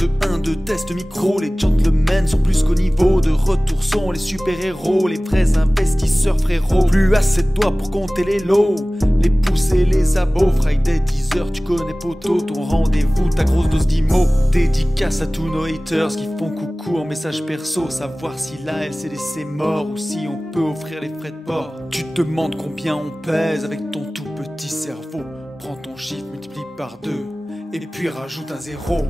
2 test micro, les gentlemen sont plus qu'au niveau. De retour sont les super-héros, les vrais investisseurs frérot. Plus assez de doigts pour compter les lots, les pouces et les abos. Friday 10h, tu connais poto, ton rendez-vous, ta grosse dose d'IMO. Dédicace à tous nos haters qui font coucou en message perso. Savoir si la LCD c'est mort ou si on peut offrir les frais de port. Tu te demandes combien on pèse avec ton tout petit cerveau. Prends ton chiffre, multiplie par 2 et puis rajoute un 0.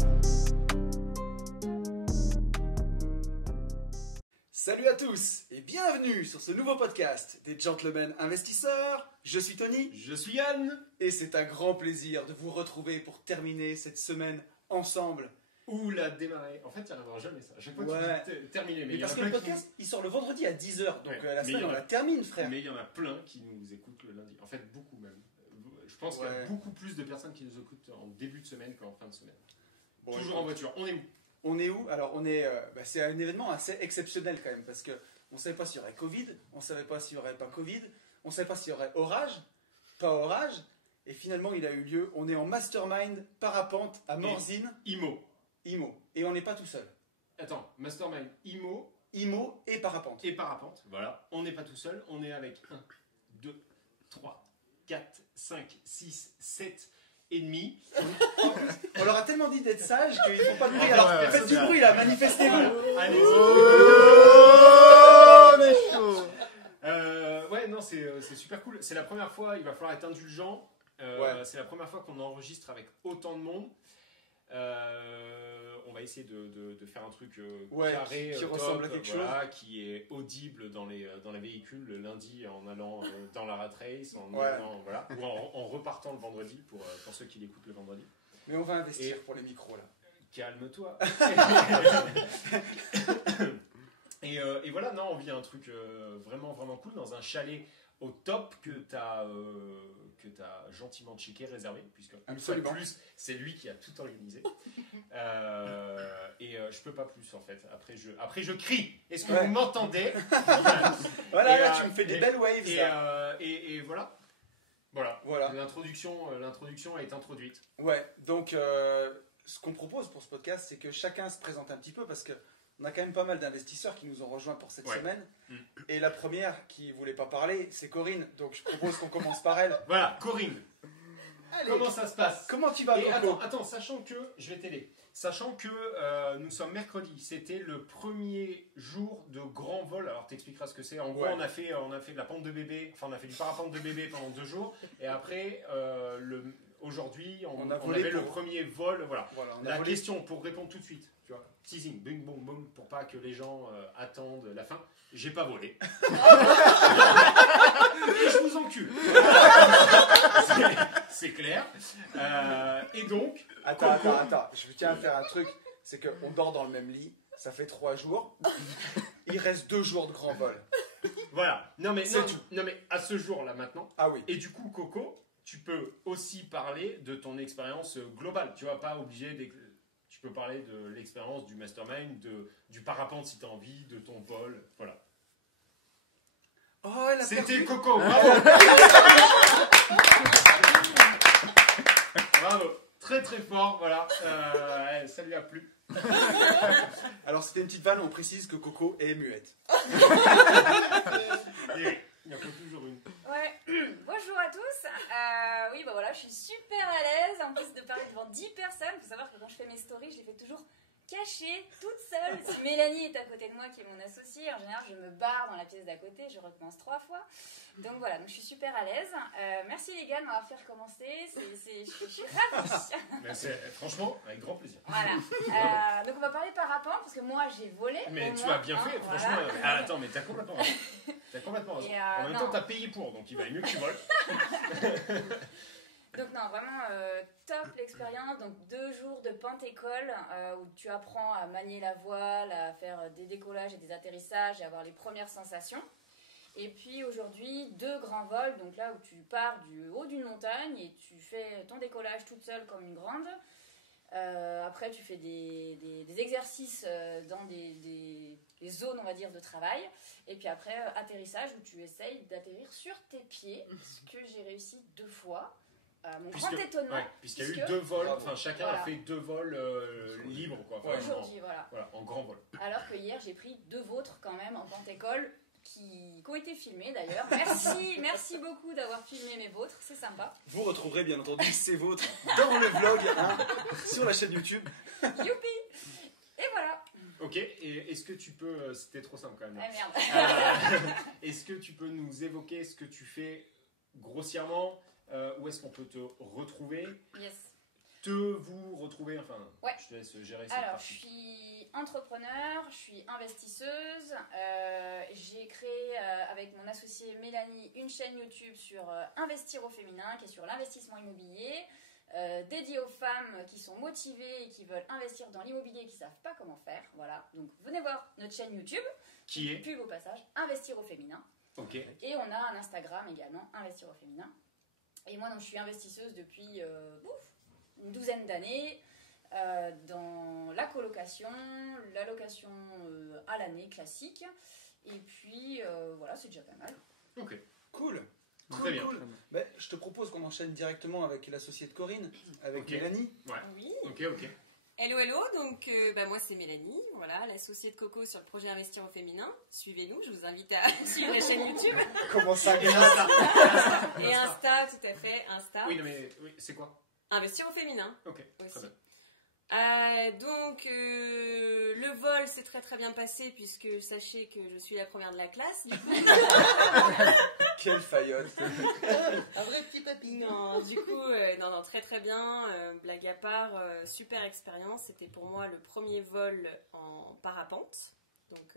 Salut à tous et bienvenue sur ce nouveau podcast des Gentlemen Investisseurs. Je suis Tony. Je suis Yann. Et c'est un grand plaisir de vous retrouver pour terminer cette semaine ensemble. Ou la démarrer. En fait, il n'y arrivera jamais ça. À chaque fois, Ouais. tu dis terminer. Mais parce que le podcast, il sort le vendredi à 10h. Donc Ouais. la semaine, on la termine, frère. Mais il y en a plein qui nous écoutent le lundi. En fait, beaucoup même. Je pense qu'il y a beaucoup plus de personnes qui nous écoutent en début de semaine qu'en fin de semaine. Bon, toujours en voiture. On est où? On est où? Alors, on est. C'est un événement assez exceptionnel quand même. Parce qu'on ne savait pas s'il y aurait Covid. On ne savait pas s'il n'y aurait pas Covid. On ne savait pas s'il y aurait orage. Pas orage. Et finalement, il a eu lieu. On est en mastermind parapente à Morzine. IMO. Et on n'est pas tout seul. Attends, Mastermind, IMO et parapente. et parapente. Voilà. On n'est pas tout seul. On est avec 1, 2, 3, 4, 5, 6, 7 et demi. On leur a tellement dit d'être sages qu'ils ne font pas de bruit. Ah, Alors, ouais, faites du bruit là, manifestez-vous. Allez-y. On est chaud. Ouais, non, c'est super cool. C'est la première fois, il va falloir être indulgent. Ouais. C'est la première fois qu'on enregistre avec autant de monde. On va essayer de faire un truc carré, qui top, ressemble à quelque chose. qui est audible dans les véhicules le lundi en allant dans la rat race, en Ouais. allant, voilà, ou en repartant le vendredi pour ceux qui l'écoutent le vendredi. Mais on va investir pour les micros là. Calme-toi. Et voilà, non, on vit un truc vraiment cool dans un chalet au top que t'as gentiment checké, réservé, puisque une fois de Absolument. plus, c'est lui qui a tout organisé. Je peux pas plus en fait. Après je crie. Est-ce que Ouais. vous m'entendez? Voilà, Et, là, tu me fais des belles waves. là. Et voilà. Voilà. L'introduction est introduite. Ouais, donc ce qu'on propose pour ce podcast, c'est que chacun se présente un petit peu parce que on a quand même pas mal d'investisseurs qui nous ont rejoints pour cette Ouais. semaine. Mm. Et la première qui voulait pas parler, c'est Corinne. Donc je propose qu'on commence par elle. Voilà, Corinne. Allez, Comment ça se passe? comment tu vas, Et Coco? attends, sachant que, je vais t'aider, sachant que nous sommes mercredi, c'était le premier jour de grand vol, alors t'expliqueras ce que c'est, en gros Ouais. on a fait de la pente de bébé, enfin on a fait du parapente de bébé pendant 2 jours, et après, aujourd'hui, on volé avait le pour- premier vol, voilà. Voilà, on a La volé. question, pour répondre tout de suite, tu vois, teasing, bing, boum, boum, pour pas que les gens attendent la fin, j'ai pas volé. Et je vous encule. C'est clair. Et donc, Attends. Je tiens à faire un truc. C'est qu'on dort dans le même lit. Ça fait 3 jours. Il reste 2 jours de grand vol. voilà. Non mais C'est tout. à ce jour-là maintenant. Ah oui. Et du coup, Coco, tu peux aussi parler de ton expérience globale. Tu vas pas obligé tu peux parler de l'expérience du mastermind, du parapente si tu as envie, de ton vol. Voilà. Oh, elle a C'était perdu. Coco. Bravo. Bravo. Très très fort. Voilà. Ça lui a plu. Alors c'était une petite vanne, on précise que Coco est muette. Et il y en a toujours une. Ouais, bonjour à tous. Oui, bah voilà, je suis super à l'aise. En plus de parler devant 10 personnes, il faut savoir que quand je fais mes stories, je les fais toujours cachée, toute seule. Si Mélanie est à côté de moi, qui est mon associée, en général, je me barre dans la pièce d'à côté, je recommence 3 fois. Donc voilà, donc je suis super à l'aise. Merci les gars de m'avoir fait recommencer. Je suis ravie. Mais franchement, avec grand plaisir. Voilà. Donc on va parler parapente, parce que moi j'ai volé. Mais au tu moins, as bien hein, fait, voilà. franchement. Attends, mais t'as complètement raison. T'as complètement raison. Et, en même non. temps, t'as payé pour, donc il valait mieux que tu voles. Donc non, vraiment top l'expérience. Donc 2 jours de pente-école où tu apprends à manier la voile, à faire des décollages et des atterrissages et avoir les premières sensations. Et puis aujourd'hui, 2 grands vols, donc là où tu pars du haut d'une montagne et tu fais ton décollage toute seule comme une grande. Après, tu fais des exercices dans des zones, on va dire, de travail. Et puis après, atterrissage où tu essayes d'atterrir sur tes pieds, ce que j'ai réussi 2 fois. à mon grand étonnement. Puisqu'il y a eu 2 vols, enfin chacun voilà. a fait 2 vols libres, quoi. Enfin, Aujourd'hui, voilà. En grand vol. Alors que hier, j'ai pris 2 vôtres quand même en Pente-École qui ont été filmés d'ailleurs. Merci beaucoup d'avoir filmé mes vôtres, c'est sympa. Vous retrouverez bien entendu ces vôtres dans le vlog sur la chaîne YouTube. Youpi! Et voilà. Ok, et est-ce que tu peux, c'était trop simple quand même. Merde. Est-ce que tu peux nous évoquer ce que tu fais grossièrement, où est-ce qu'on peut te retrouver? Yes. Vous retrouver, enfin, ouais. Je te laisse gérer cette Alors, partie. je suis entrepreneur, je suis investisseuse. J'ai créé avec mon associée Mélanie une chaîne YouTube sur Investir au féminin, qui est sur l'investissement immobilier, dédiée aux femmes qui sont motivées et qui veulent investir dans l'immobilier et qui ne savent pas comment faire. Voilà. Donc, venez voir notre chaîne YouTube. Qui est Pub au passage, Investir au féminin. Ok. Et on a un Instagram également, Investir au féminin. Et moi, donc, je suis investisseuse depuis une douzaine d'années dans la colocation, la location à l'année classique. Et puis, voilà, c'est déjà pas mal. Ok. Cool. Très bien. Ben, je te propose qu'on enchaîne directement avec l'associée de Corinne, avec Mélanie. Ouais. Oui. Ok. Hello, donc moi c'est Mélanie, voilà, l'associée de Coco sur le projet Investir au féminin. Suivez-nous, je vous invite à suivre la chaîne YouTube. Comment ça? Et Insta, tout à fait, Insta. Oui, mais c'est quoi? Investir au féminin. Ok, aussi. très bien. Donc le vol s'est très bien passé puisque sachez que je suis la première de la classe. Du coup. Quelle faillotte. Un vrai petit papy. Non, du coup, non, très bien. Blague à part, super expérience. C'était pour moi le premier vol en parapente. Donc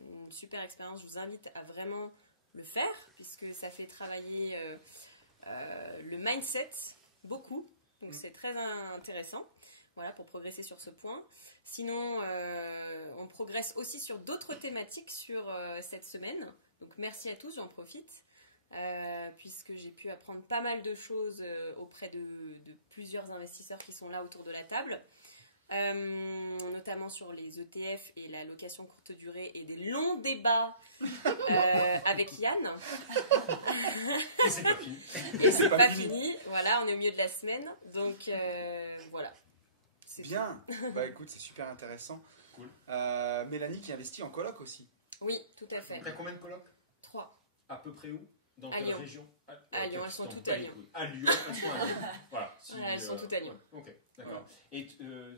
une super expérience. Je vous invite à vraiment le faire puisque ça fait travailler le mindset beaucoup. Donc c'est très intéressant. Voilà, pour progresser sur ce point. Sinon, on progresse aussi sur d'autres thématiques sur cette semaine. Donc merci à tous, j'en profite. Puisque j'ai pu apprendre pas mal de choses auprès de plusieurs investisseurs qui sont là autour de la table. Notamment sur les ETF et la location courte durée et des longs débats avec Yann. Et c'est pas fini. Et c'est pas fini. Voilà, on est au milieu de la semaine. Donc voilà. C'est bien. Bah écoute, c'est super intéressant. Cool. Mélanie qui investit en coloc aussi. Oui, tout à fait. T'as combien de colocs? 3. À peu près où? Dans à quelle Lyon. région? À Lyon, elles sont toutes à Lyon. À Lyon, elles sont à Lyon. Voilà. Voilà, elles sont toutes à Lyon. Ouais. Ok, d'accord. Et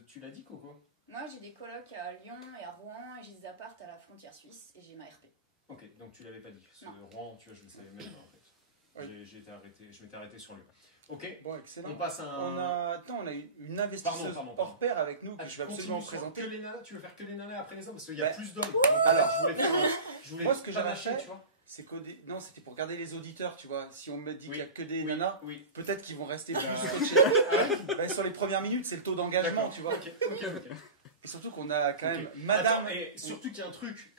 tu l'as dit, Coco? Moi, j'ai des colocs à Lyon et à Rouen et j'ai des apparts à la frontière suisse et j'ai ma RP. Ok, donc tu l'avais pas dit. Parce que Non. Rouen, tu vois, je le savais même pas en fait. Oui. Je m'étais arrêté sur lui. Ok, Bon, excellent. on passe à un. On a une investisseuse Pardon. hors pair avec nous que Ah, je vais absolument continue sur présenter. que les nanas, tu veux faire que les nanas après les hommes parce qu'il y a Ouais. plus d'hommes. Alors, je voulais moi, ce que pas j'avais lâcher, fait, tu vois. c'est non, c'était pour garder les auditeurs, tu vois. Si on me dit Oui. qu'il n'y a que des Oui, nanas, oui. peut-être qu'ils vont rester plus Ah. scotchés. Bah, sur les premières minutes, c'est le taux d'engagement, D'accord, tu vois. Ok. Et surtout qu'on a quand même Ok. Madame. Attends, et surtout qu'il y a un truc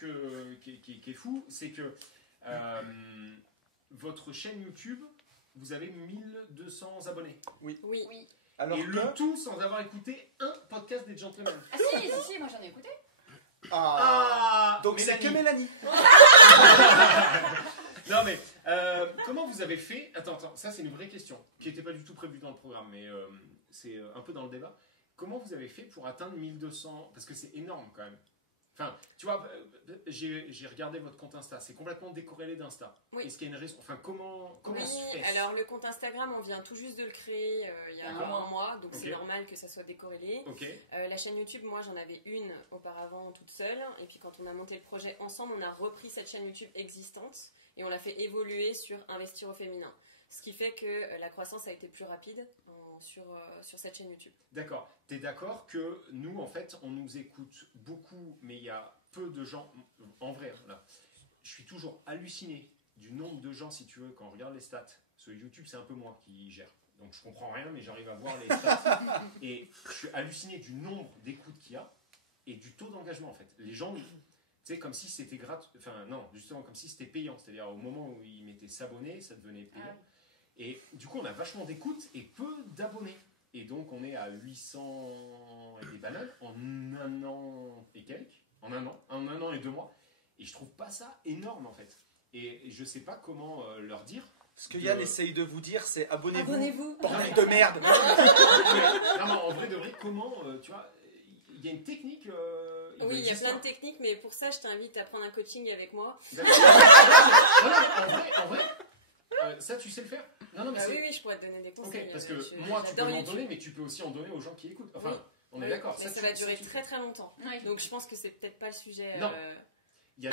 qui est fou, c'est que votre chaîne YouTube, vous avez 1200 abonnés. Oui. Alors et que... le tout sans avoir écouté un podcast des Gentlemen. Ah si, moi j'en ai écouté. Donc c'est que Mélanie. Non mais, comment vous avez fait... Attends, ça c'est une vraie question, qui n'était pas du tout prévue dans le programme, mais c'est un peu dans le débat. Comment vous avez fait pour atteindre 1200? Parce que c'est énorme quand même. Enfin, tu vois, j'ai regardé votre compte Insta, c'est complètement décorrélé d'Insta. Oui. Est-ce qu'il y a une raison? Enfin, comment Oui, se fait? alors le compte Instagram, on vient tout juste de le créer il y a D'accord. un mois, donc Ok. c'est normal que ça soit décorrélé. Ok, La chaîne YouTube, moi j'en avais une auparavant toute seule, et puis quand on a monté le projet ensemble, on a repris cette chaîne YouTube existante et on l'a fait évoluer sur Investir au féminin. Ce qui fait que la croissance a été plus rapide sur cette chaîne YouTube. d'accord. T'es d'accord que nous, en fait, on nous écoute beaucoup, mais il y a peu de gens, en vrai, là, je suis toujours halluciné du nombre de gens, si tu veux, quand on regarde les stats. Sur YouTube, c'est un peu moi qui gère. Donc je comprends rien, mais j'arrive à voir les stats. Et je suis halluciné du nombre d'écoutes qu'il y a et du taux d'engagement, en fait. Les gens, tu sais, comme si c'était gratuit. Enfin, non, justement, comme si c'était payant. C'est-à-dire, au moment où ils mettaient s'abonner, ça devenait payant. Ah. Et du coup, on a vachement d'écoutes et peu d'abonnés. Et donc, on est à 800 et des bananes en un an et quelques. En un an et 2 mois. Et je trouve pas ça énorme, en fait. Et je sais pas comment leur dire Ce que Yann essaye de vous dire, c'est abonnez-vous. Abonnez-vous. Bordel de merde. Non, mais en vrai de vrai, comment, tu vois, il y a une technique. Oui, il y a plein de techniques, mais pour ça, je t'invite à prendre un coaching avec moi. D'accord. En vrai, ça tu sais le faire? Non, mais oui, je pourrais te donner des conseils. Ok, parce que moi tu peux m'en donner, mais tu peux aussi en donner aux gens qui écoutent. Enfin, Oui. on est d'accord. Mais ça va durer très très longtemps. Ouais. Donc je pense que c'est peut-être pas le sujet. Non. Il y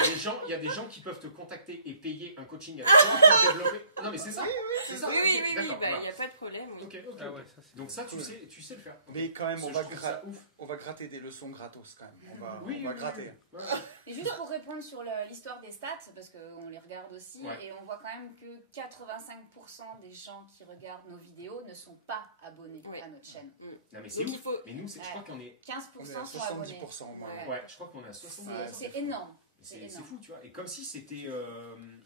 a des gens qui peuvent te contacter et payer un coaching avec toi pour développer. Non, mais c'est ça. C'est ça. Oui, Ok, d'accord, il voilà. n'y a pas de problème. Oui. Ok. Ah ouais, ça, c'est Donc ça, cool. tu sais le faire. Ok. Mais quand même, Parce que je trouve ça ouf. on va gratter des leçons gratos quand même. On va Oui, gratter. Ouais. Et juste pour répondre sur l'histoire des stats, parce qu'on les regarde aussi, Ouais. et on voit quand même que 85% des gens qui regardent nos vidéos ne sont pas abonnés Ouais. à notre chaîne. Non, mais c'est Donc ouf. il faut. Mais nous, je crois qu'on est. 15% On est à sont abonnés. 70% au moins. Ouais. Ouais, je crois qu'on est à 70%. C'est énorme. C'est énorme. fou, tu vois. Et comme si c'était.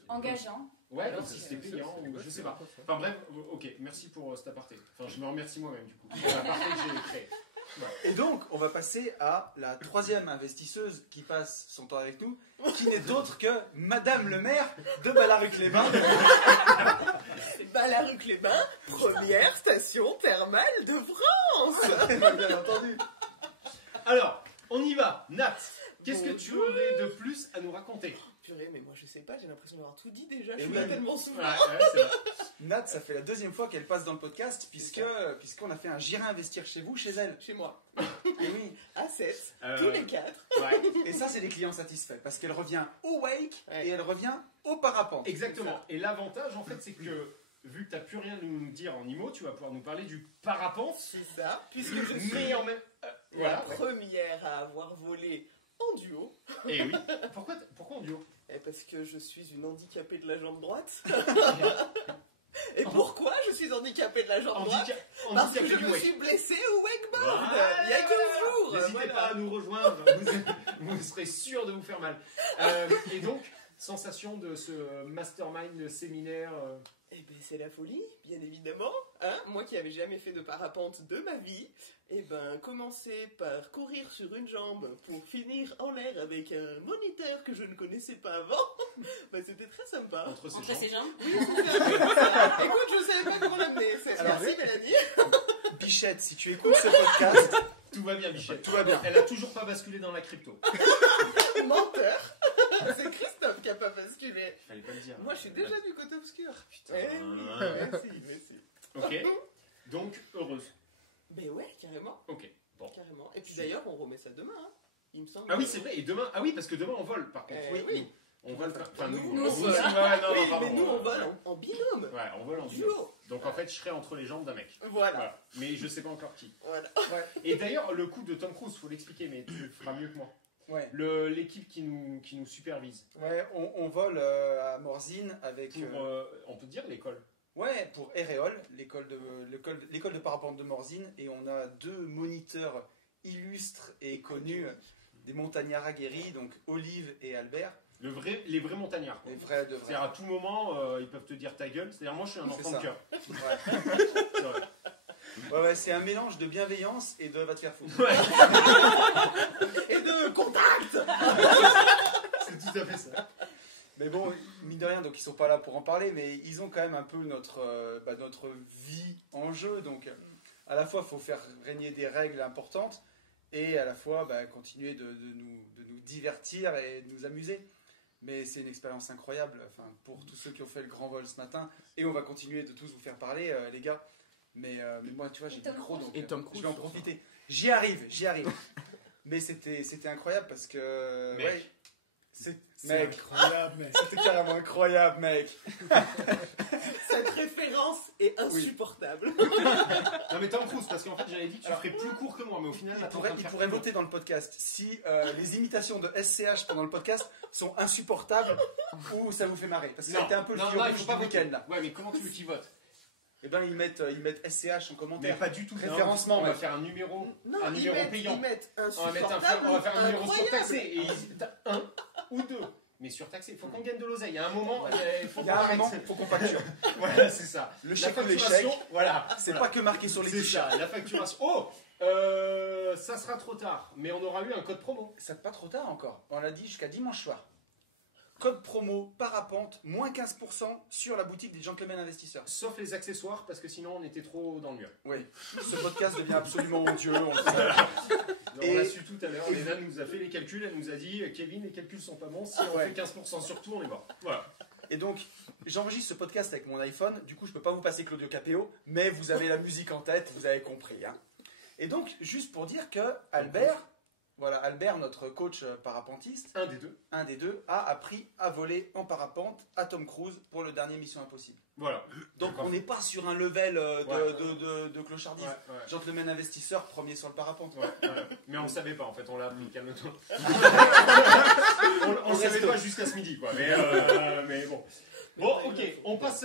Engageant. Ouais, Alors comme si que- c'était payant, ou je sais pas. Ça. Enfin bref, ok, merci pour cet aparté. Enfin, je me remercie moi-même du coup. Pour l'aparté que j'ai créé. Et donc, on va passer à la troisième investisseuse qui passe son temps avec nous, qui n'est autre que Madame le maire de Ballaruc-les-Bains. Ballaruc-les-Bains, première station thermale de France. Bien entendu. Alors, on y va. Nat, qu'est-ce que tu Bonjour. aurais de plus à nous raconter? Purée, mais moi je sais pas, j'ai l'impression d'avoir tout dit déjà. Et Je suis oui. là tellement souvent. C'est vrai. Nat, ça fait la deuxième fois qu'elle passe dans le podcast, puisqu'on a fait un J'irai investir chez vous, chez elle. Chez moi. Et oui. À 7, Euh, tous les 4. Ouais, Et ça, c'est des clients satisfaits, parce qu'elle revient au wake Ouais. et elle revient au parapente. exactement. Et l'avantage, en fait, c'est que vu que tu n'as plus rien à nous dire en IMO, tu vas pouvoir nous parler du parapente. C'est ça, puisque je suis Mais en même. la Voilà. première à avoir volé en duo. Et oui. Pourquoi en duo? Parce que je suis une handicapée de la jambe droite. Et pourquoi je suis handicapée de la jambe droite? Parce que je du me wake. suis blessée au wakeboard. Voilà. Il y a 15 jours. N'hésitez Voilà. pas à nous rejoindre, vous serez sûr de vous faire mal. Et donc, sensation de ce mastermind séminaire. Eh ben c'est la folie, bien évidemment. Hein, moi qui n'avais jamais fait de parapente de ma vie, eh ben commencer par courir sur une jambe pour finir en l'air avec un moniteur que je ne connaissais pas avant, ben, c'était très sympa. Entre ces Entre gens. ses jambes. Oui, c'était un peu ça. Écoute, je savais pas comment l'amener. Alors, Merci Mélanie. Bichette, si tu écoutes ce podcast, Tout va bien, Michel. tout va bien. Elle a toujours pas basculé dans la crypto. Menteur. C'est Christophe qui a pas basculé. Fallait pas le dire. Moi je suis déjà du côté obscur. Putain. Eh oui, merci. Ok. Donc, heureuse. Ben ouais, carrément. Ok. Bon. Carrément. Et puis d'ailleurs, on remet ça demain. Hein. Il me semble. Ah oui, c'est vrai. Et demain. Ah oui, parce que demain on vole par contre. Oui, oui. On vole. Enfin, nous. Nous on aussi, vole. hein. Ouais, non, Oui, non, pardon. mais nous on vole en binôme. Ouais, on vole en binôme. Duo. Donc en fait, je serai entre les jambes d'un mec. Voilà. Voilà. Mais je sais pas encore qui. Voilà. Et d'ailleurs, le coup de Tom Cruise, faut l'expliquer, mais tu le feras mieux que moi. Ouais. L'équipe qui nous supervise. Ouais, on vole à Morzine avec. Pour, on peut dire l'école. Ouais, pour Eréol, l'école de parapente de Morzine, et on a deux moniteurs illustres et connus, des montagnards aguerris, donc Olive et Albert, Les vrais montagnards. Quoi. les vrais de vrais. C'est-à-dire à tout moment, ils peuvent te dire ta gueule. C'est-à-dire moi, je suis un C'est enfant ça. de cœur. Ouais. C'est vrai. Ouais, c'est un mélange de bienveillance et de va te faire foutre. Et de contact. C'est tout à fait ça. Mais bon, mine de rien, donc ils sont pas là pour en parler, mais ils ont quand même un peu notre vie en jeu. Donc à la fois, il faut faire régner des règles importantes et à la fois continuer de nous divertir et de nous amuser. Mais c'est une expérience incroyable, enfin, pour tous ceux qui ont fait le grand vol ce matin. Et on va continuer de tous vous faire parler, les gars. Mais moi, tu vois, j'ai Et le Tom micro, Cruise. donc Et Tom Cruise, je vais en surtout. profiter. J'y arrive. Mais c'était incroyable parce que... Mec. Ouais, c'est incroyable, mec. c'était carrément incroyable, mec. Cette référence est insupportable. Non mais Tom Cruise, parce qu'en fait j'avais dit que tu ferais plus court que moi, mais au final là, t'es en train de Il faire pourrait plus long. voter dans le podcast si les imitations de SCH pendant le podcast sont insupportables ou ça vous fait marrer. Parce que ça a été un peu le fil il rouge faut pas du voter. week-end là. Ouais, mais comment tu veux qu'ils votent? Et ben ils mettent SCH en Mais commentaire. pas du tout. Référencement, On va mec. faire un numéro. Non, Un numéro payant. ils mettent On va insupportable. on va faire un numéro incroyable. surtaxé. Et t'as un ou deux. Mais surtaxé, il faut qu'on gagne de l'oseille. Il y a un moment, il faut Il y a un qu'on moment, arrête. il faut qu'on facture. Voilà, c'est ça. Le La chèque ou facturation, l'échec, voilà. c'est Voilà. pas que marqué sur les C'est t-shirts. ça, la facturation. Oh, ça sera trop tard, mais on aura eu un code promo. C'est pas trop tard encore. On l'a dit jusqu'à dimanche soir. code promo parapente, moins 15% sur la boutique des Gentlemen Investisseurs. Sauf les accessoires, parce que sinon on était trop dans le mur. Oui, ce podcast devient absolument odieux. On le sait. Donc, on l'a su tout à l'heure, Léna nous a fait les calculs, elle nous a dit Kevin, les calculs sont pas bons, si on fait 15% sur tout, on est mort. Voilà. Et donc, j'enregistre ce podcast avec mon iPhone, du coup je peux pas vous passer Claudio Capéo, mais vous avez la musique en tête, vous avez compris. Hein. Et donc, juste pour dire que Albert, notre coach parapentiste, un des deux, a appris à voler en parapente à Tom Cruise pour le dernier Mission Impossible. Voilà. Donc on n'est pas sur un level de clochardise. Gentleman investisseur, premier sur le parapente. Mais on ne savait pas en fait, on l'a appris, calme-toi. on ne savait pas jusqu'à ce midi quoi. Mais bon. Bon, ok, on passe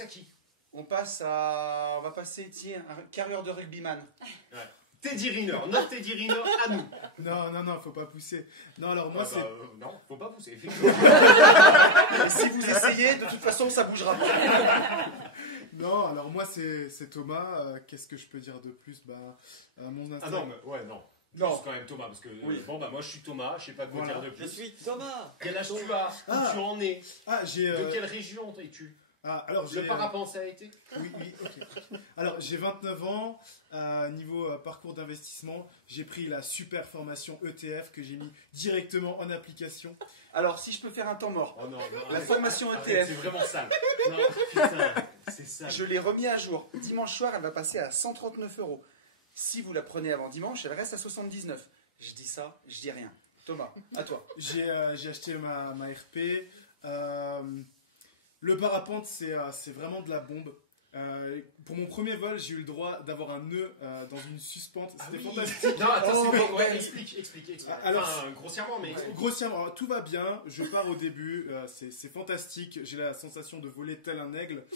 à qui? On va passer, tiens, un carrière de rugbyman. Teddy Riner, notre Teddy Riner à nous. Non, faut pas pousser. Non, alors moi c'est... non, faut pas pousser. Et si vous essayez, de toute façon, ça bougera pas. Non, alors moi c'est Thomas. Qu'est-ce que je peux dire de plus? Mon Instagram... non. Juste quand même Thomas, parce que moi je suis Thomas, je sais pas quoi dire de plus. Je suis Thomas. Quel âge tu as? Où tu en es? De quelle région es-tu? Alors, le parapente ça a été? Oui, ok. Alors, j'ai 29 ans. Niveau parcours d'investissement, j'ai pris la super formation ETF que j'ai mis directement en application. Alors, si je peux faire un temps mort. Oh non, la formation ETF. C'est vraiment sale. Non, putain, c'est sale. Je l'ai remis à jour. Dimanche soir, elle va passer à 139 €. Si vous la prenez avant dimanche, elle reste à 79. Je dis ça, je dis rien. Thomas, à toi. J'ai acheté ma RP. Le parapente, c'est vraiment de la bombe. Pour mon premier vol, j'ai eu le droit d'avoir un nœud dans une suspente. C'était fantastique. Non, attends, c'est bon. Explique. Alors, grossièrement, mais... Grossièrement, tout va bien. Je pars au début. C'est fantastique. J'ai la sensation de voler tel un aigle.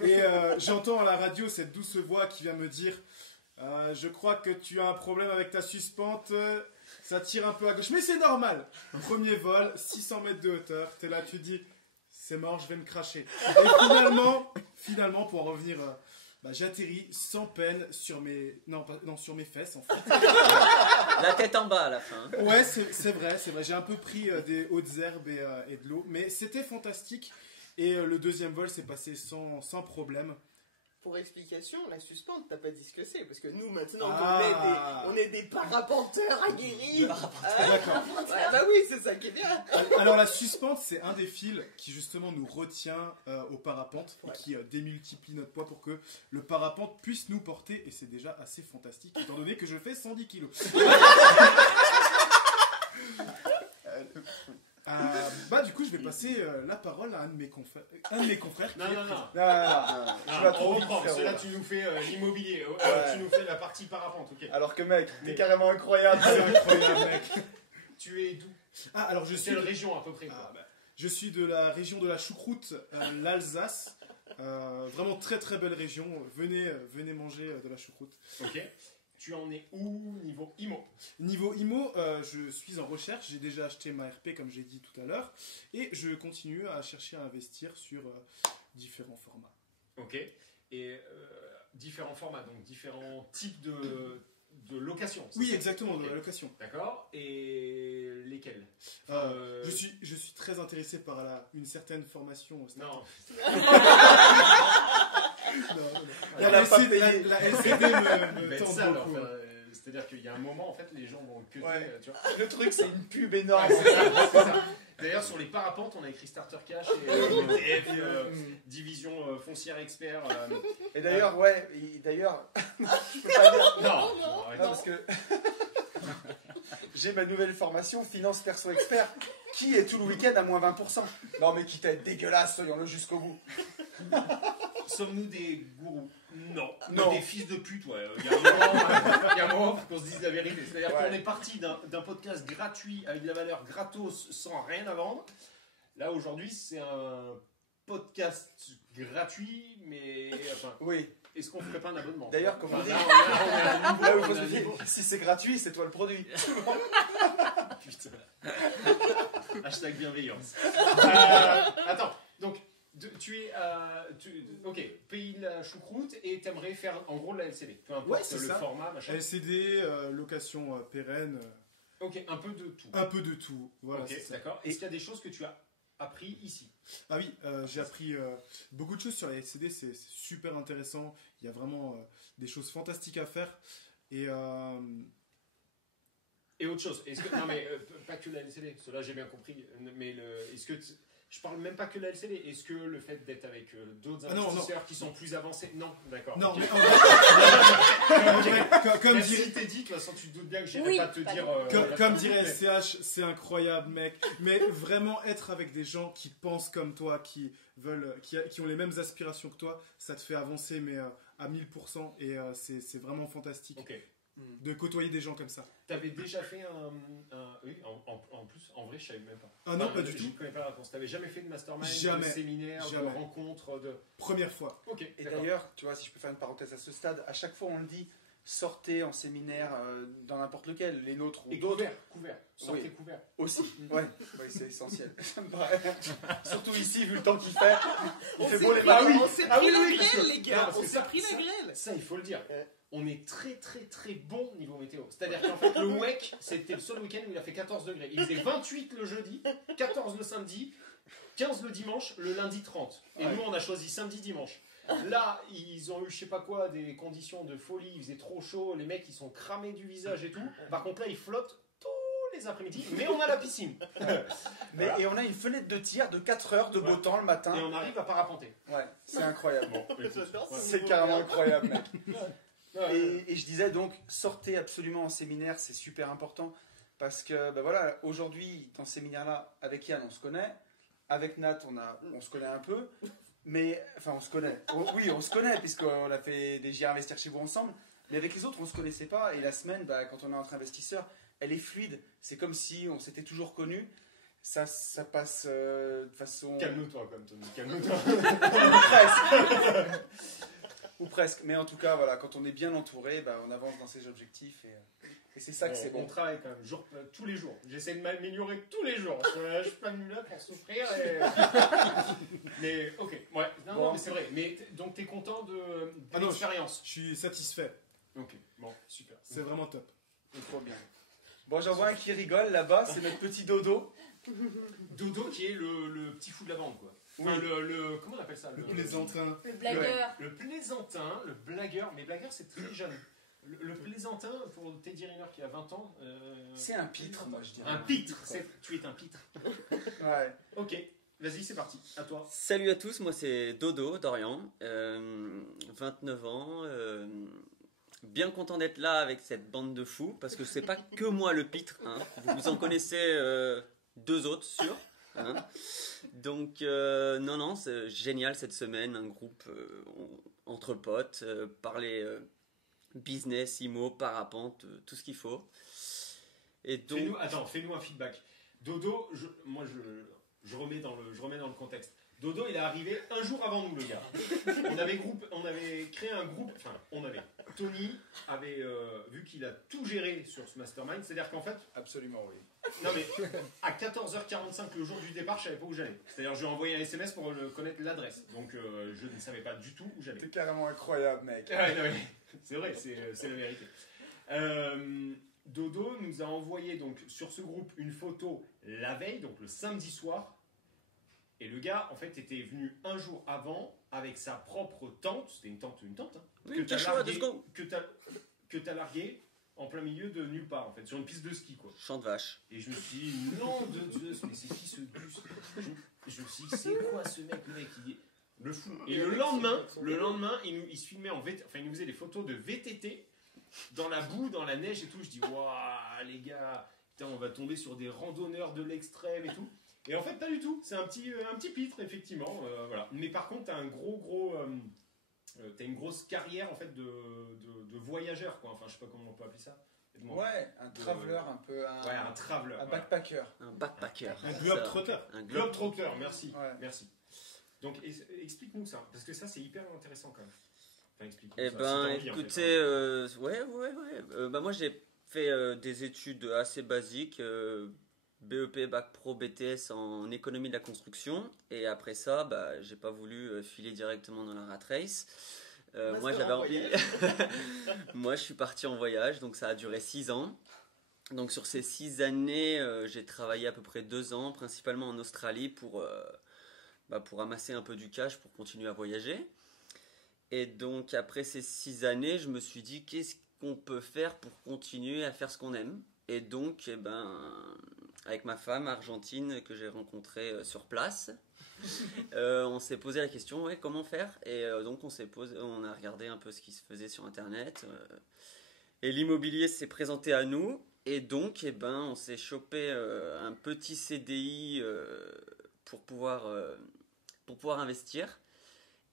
Et j'entends à la radio cette douce voix qui vient me dire je crois que tu as un problème avec ta suspente. Ça tire un peu à gauche. Mais c'est normal. Premier vol, 600 mètres de hauteur. T'es là, tu dis... C'est mort, je vais me cracher. Et finalement, pour en revenir, j'atterris sans peine sur mes fesses en fait. La tête en bas à la fin. Ouais, c'est vrai. J'ai un peu pris des hautes herbes et de l'eau, mais c'était fantastique. Et le deuxième vol s'est passé sans problème. Pour explication, la suspente, t'as pas dit ce que c'est, parce que nous maintenant on est des parapenteurs aguerris. D'accord. Bah oui, c'est ça qui est bien. Alors la suspente, c'est un des fils qui justement nous retient au parapente et qui démultiplie notre poids pour que le parapente puisse nous porter, et c'est déjà assez fantastique étant donné que je fais 110 kilos. Du coup, je vais passer la parole à un de mes confrères. Non. Tu vas trop vite, parce que là, tu nous fais l'immobilier. Tu nous fais la partie parapente, ok. Alors que mec, t'es carrément incroyable. C'est incroyable, mec. Tu es d'où? Alors je suis... Quelle région à peu près je suis de la région de la choucroute, l'Alsace. Vraiment très très belle région. Venez manger de la choucroute. Ok. Tu en es où niveau IMO? Niveau IMO, je suis en recherche. J'ai déjà acheté ma RP comme j'ai dit tout à l'heure. Et je continue à chercher à investir sur différents formats. Ok. Et différents formats, donc différents types de location. Oui, exactement, de la location. D'accord. Et lesquels je suis très intéressé par une certaine formation. Non. La LCD me tente beaucoup. C'est-à-dire qu'il y a un moment, en fait, les gens vont cuter. Tu vois. Le truc, c'est une pub énorme. C'est ça. D'ailleurs, sur les parapentes, on a écrit Starter Cash et Division Foncière Expert. Et d'ailleurs, je peux pas dire. Non, parce que j'ai ma nouvelle formation Finance Perso Expert qui est tout le week-end à moins 20%. Non, mais quitte à être dégueulasse, soyons-le jusqu'au bout. Sommes-nous des gourous? Non. Non. Des fils de pute, ouais. Il y a un moment qu'on se dise la vérité. C'est-à-dire qu'on est parti d'un podcast gratuit avec de la valeur gratos sans rien à vendre. Là, aujourd'hui, c'est un podcast gratuit, mais... Enfin, oui. Est-ce qu'on ne ferait pas un abonnement? D'ailleurs, comme on dit... Là, où il faut se dire, si c'est gratuit, c'est toi le produit. Putain. Hashtag bienveillance. Attends, donc... Tu es ok, pays de la choucroute et t'aimerais faire en gros de la LCD, peu importe le format, machin. LCD, location pérenne, Ok, un peu de tout. Un peu de tout. Voilà, Ok, c'est ça. d'accord. Est-ce qu'il y a des choses que tu as appris ici? Ah oui, j'ai appris beaucoup de choses sur la LCD, c'est super intéressant. Il y a vraiment des choses fantastiques à faire. Et autre chose, est-ce que non mais pas que la LCD, cela j'ai bien compris, mais est-ce que je parle même pas que de la LCD, est-ce que le fait d'être avec d'autres investisseurs qui sont plus avancés, non, d'accord. non, ok. mais comme Même dirait si t'es dit, de toute façon tu te doutes bien que j'irai Oui, pas te pas dire. Comme dirait SCH, c'est incroyable, mec. Mais vraiment être avec des gens qui pensent comme toi, qui ont les mêmes aspirations que toi, ça te fait avancer, mais à 1000%. Et c'est vraiment fantastique Ok. de côtoyer des gens comme ça. T'avais déjà fait oui, en plus, en vrai, je savais même pas. Ah non, pas du Je tout. ne connais pas la réponse. T'avais jamais fait de mastermind, Jamais. de séminaire, de Jamais. rencontre, de. Première fois. Ok. Et d'accord. d'ailleurs, tu vois, si je peux faire une parenthèse à ce stade, à chaque fois on le dit, sortez en séminaire dans n'importe lequel, les nôtres ou Et d'autres couvert. Sortez Oui. couvert. aussi. Ouais, c'est essentiel. Ça me paraît. Surtout ici, vu le temps qu'il fait. Il fait beau les matins. On s'est Ah pris oui, la oui, parce grêle, que- les gars. non, parce On que s'est ça- pris la ça- grêle. Ça, il faut le dire. On est très très très bon niveau météo. C'est-à-dire qu'en fait, le WEC, c'était le seul week-end où il a fait 14 degrés. Il faisait 28 le jeudi, 14 le samedi, 15 le dimanche, le lundi 30. Et Ouais. nous, on a choisi samedi-dimanche. Là, ils ont eu, je sais pas quoi, des conditions de folie. Il faisait trop chaud. Les mecs, ils sont cramés du visage et tout. Par contre, là, ils flottent tous les après-midi. Mais on a la piscine. Voilà. Et on a une fenêtre de tir de 4 heures de beau Ouais. temps le matin. Et on arrive à parapenter. Ouais, c'est incroyable. J'adore ce C'est nouveau carrément gars. incroyable, mec. Ouais. Et je disais donc, sortez absolument en séminaire, c'est super important. Parce que, ben voilà, aujourd'hui, dans ce séminaire-là, avec Yann, on se connaît. Avec Nat, on se connaît un peu. Mais, enfin, on se connaît. Oui, on se connaît, puisqu'on a fait des JR Investir chez vous ensemble. Mais avec les autres, on ne se connaissait pas. Et la semaine, bah, quand on est entre investisseurs, elle est fluide. C'est comme si on s'était toujours connus. Ça passe de façon... Calme-toi, comme Tony. Calme-toi. Ou presque. Ou presque. Mais en tout cas, voilà, quand on est bien entouré, bah, on avance dans ses objectifs. Et c'est ça que c'est On bon. travaille quand même tous les jours. J'essaie de m'améliorer tous les jours. Je suis pas venu là pour souffrir. Mais ok, ouais. Non, Bon. mais c'est vrai. Mais donc t'es content de Ah non, l'expérience. Je suis satisfait. Ok, bon, super. C'est vraiment top. C'est trop bien. Bon, j'en vois un qui rigole là-bas, c'est notre petit Dodo. Dodo qui est le petit fou de la bande, quoi. Enfin, Oui. comment on appelle ça Le plaisantin. Le blagueur. Le plaisantin, le blagueur. Mais blagueur, c'est très jeune. Le plaisantin, pour Teddy Riner qui a 20 ans. C'est un pitre, moi je dirais. Un pitre. Tu es un pitre. Ouais. Ok, vas-y, c'est parti. À toi. Salut à tous, moi c'est Dodo, Dorian, 29 ans, bien content d'être là avec cette bande de fous, parce que c'est pas que moi le pitre, hein. Vous en connaissez deux autres, sûr. Hein. Donc non, c'est génial cette semaine, un groupe entre potes, parler business, IMO, parapente, tout ce qu'il faut. Et donc... Fais-nous un feedback. Dodo, je remets dans le contexte. Dodo, il est arrivé un jour avant nous, le gars. On avait créé un groupe. Enfin, Tony avait vu qu'il a tout géré sur ce mastermind. C'est-à-dire qu'en fait, Absolument, oui. non mais à 14h45 le jour du départ, je savais pas où j'allais. C'est-à-dire, je lui ai envoyé un SMS pour connaître l'adresse. Donc, je ne savais pas du tout où j'allais. C'est carrément incroyable, mec. Ouais, non, mais c'est vrai, c'est la vérité. Dodo nous a envoyé donc sur ce groupe une photo la veille, donc le samedi soir. Et le gars, en fait, était venu un jour avant avec sa propre tente. C'était une tente, hein, Oui, cache-toi, 2 secondes. que t'as largué en plein milieu de nulle part, en fait, sur une piste de ski, quoi. Chant de vache. Et je me suis dit, non de Dieu, mais c'est qui ce bus? Je me suis dit, c'est quoi ce mec, le mec, il est le fou. Et le lendemain, il se filmait en VTT, enfin, il nous faisait des photos de VTT dans la boue, dans la neige et tout. Je dis, waouh, les gars, putain, on va tomber sur des randonneurs de l'extrême et tout. Et en fait, pas du tout. C'est un petit pitre, effectivement. Voilà. Mais par contre, t'as un t'as une grosse carrière en fait de voyageur, quoi. Enfin, je sais pas comment on peut appeler ça. Aide-moi. Ouais, un traveler un peu. Ouais, un traveler. Un voilà. backpacker. Un backpacker. Un globe-trotter. Un Globetrotter, merci. Ouais. Merci. Donc, explique-nous ça, parce que ça, c'est hyper intéressant quand même. Enfin, explique-nous Eh ça, ben, si t'as envie, en écoutez, fait, ouais. Bah, moi, j'ai fait des études assez basiques, BEP, Bac Pro, BTS en économie de la construction. Et après ça, bah, j'ai pas voulu filer directement dans la rat race. Moi, j'avais envie. Moi, je suis parti en voyage, donc ça a duré 6 ans. Donc sur ces 6 années, j'ai travaillé à peu près 2 ans, principalement en Australie, pour amasser un peu du cash pour continuer à voyager. Et donc après ces 6 années, je me suis dit qu'est-ce qu'on peut faire pour continuer à faire ce qu'on aime. Et donc, avec ma femme argentine que j'ai rencontrée sur place, on s'est posé la question, ouais, comment faire. Et donc on a regardé un peu ce qui se faisait sur Internet. Et l'immobilier s'est présenté à nous. Et donc, on s'est chopé un petit CDI pour pouvoir investir.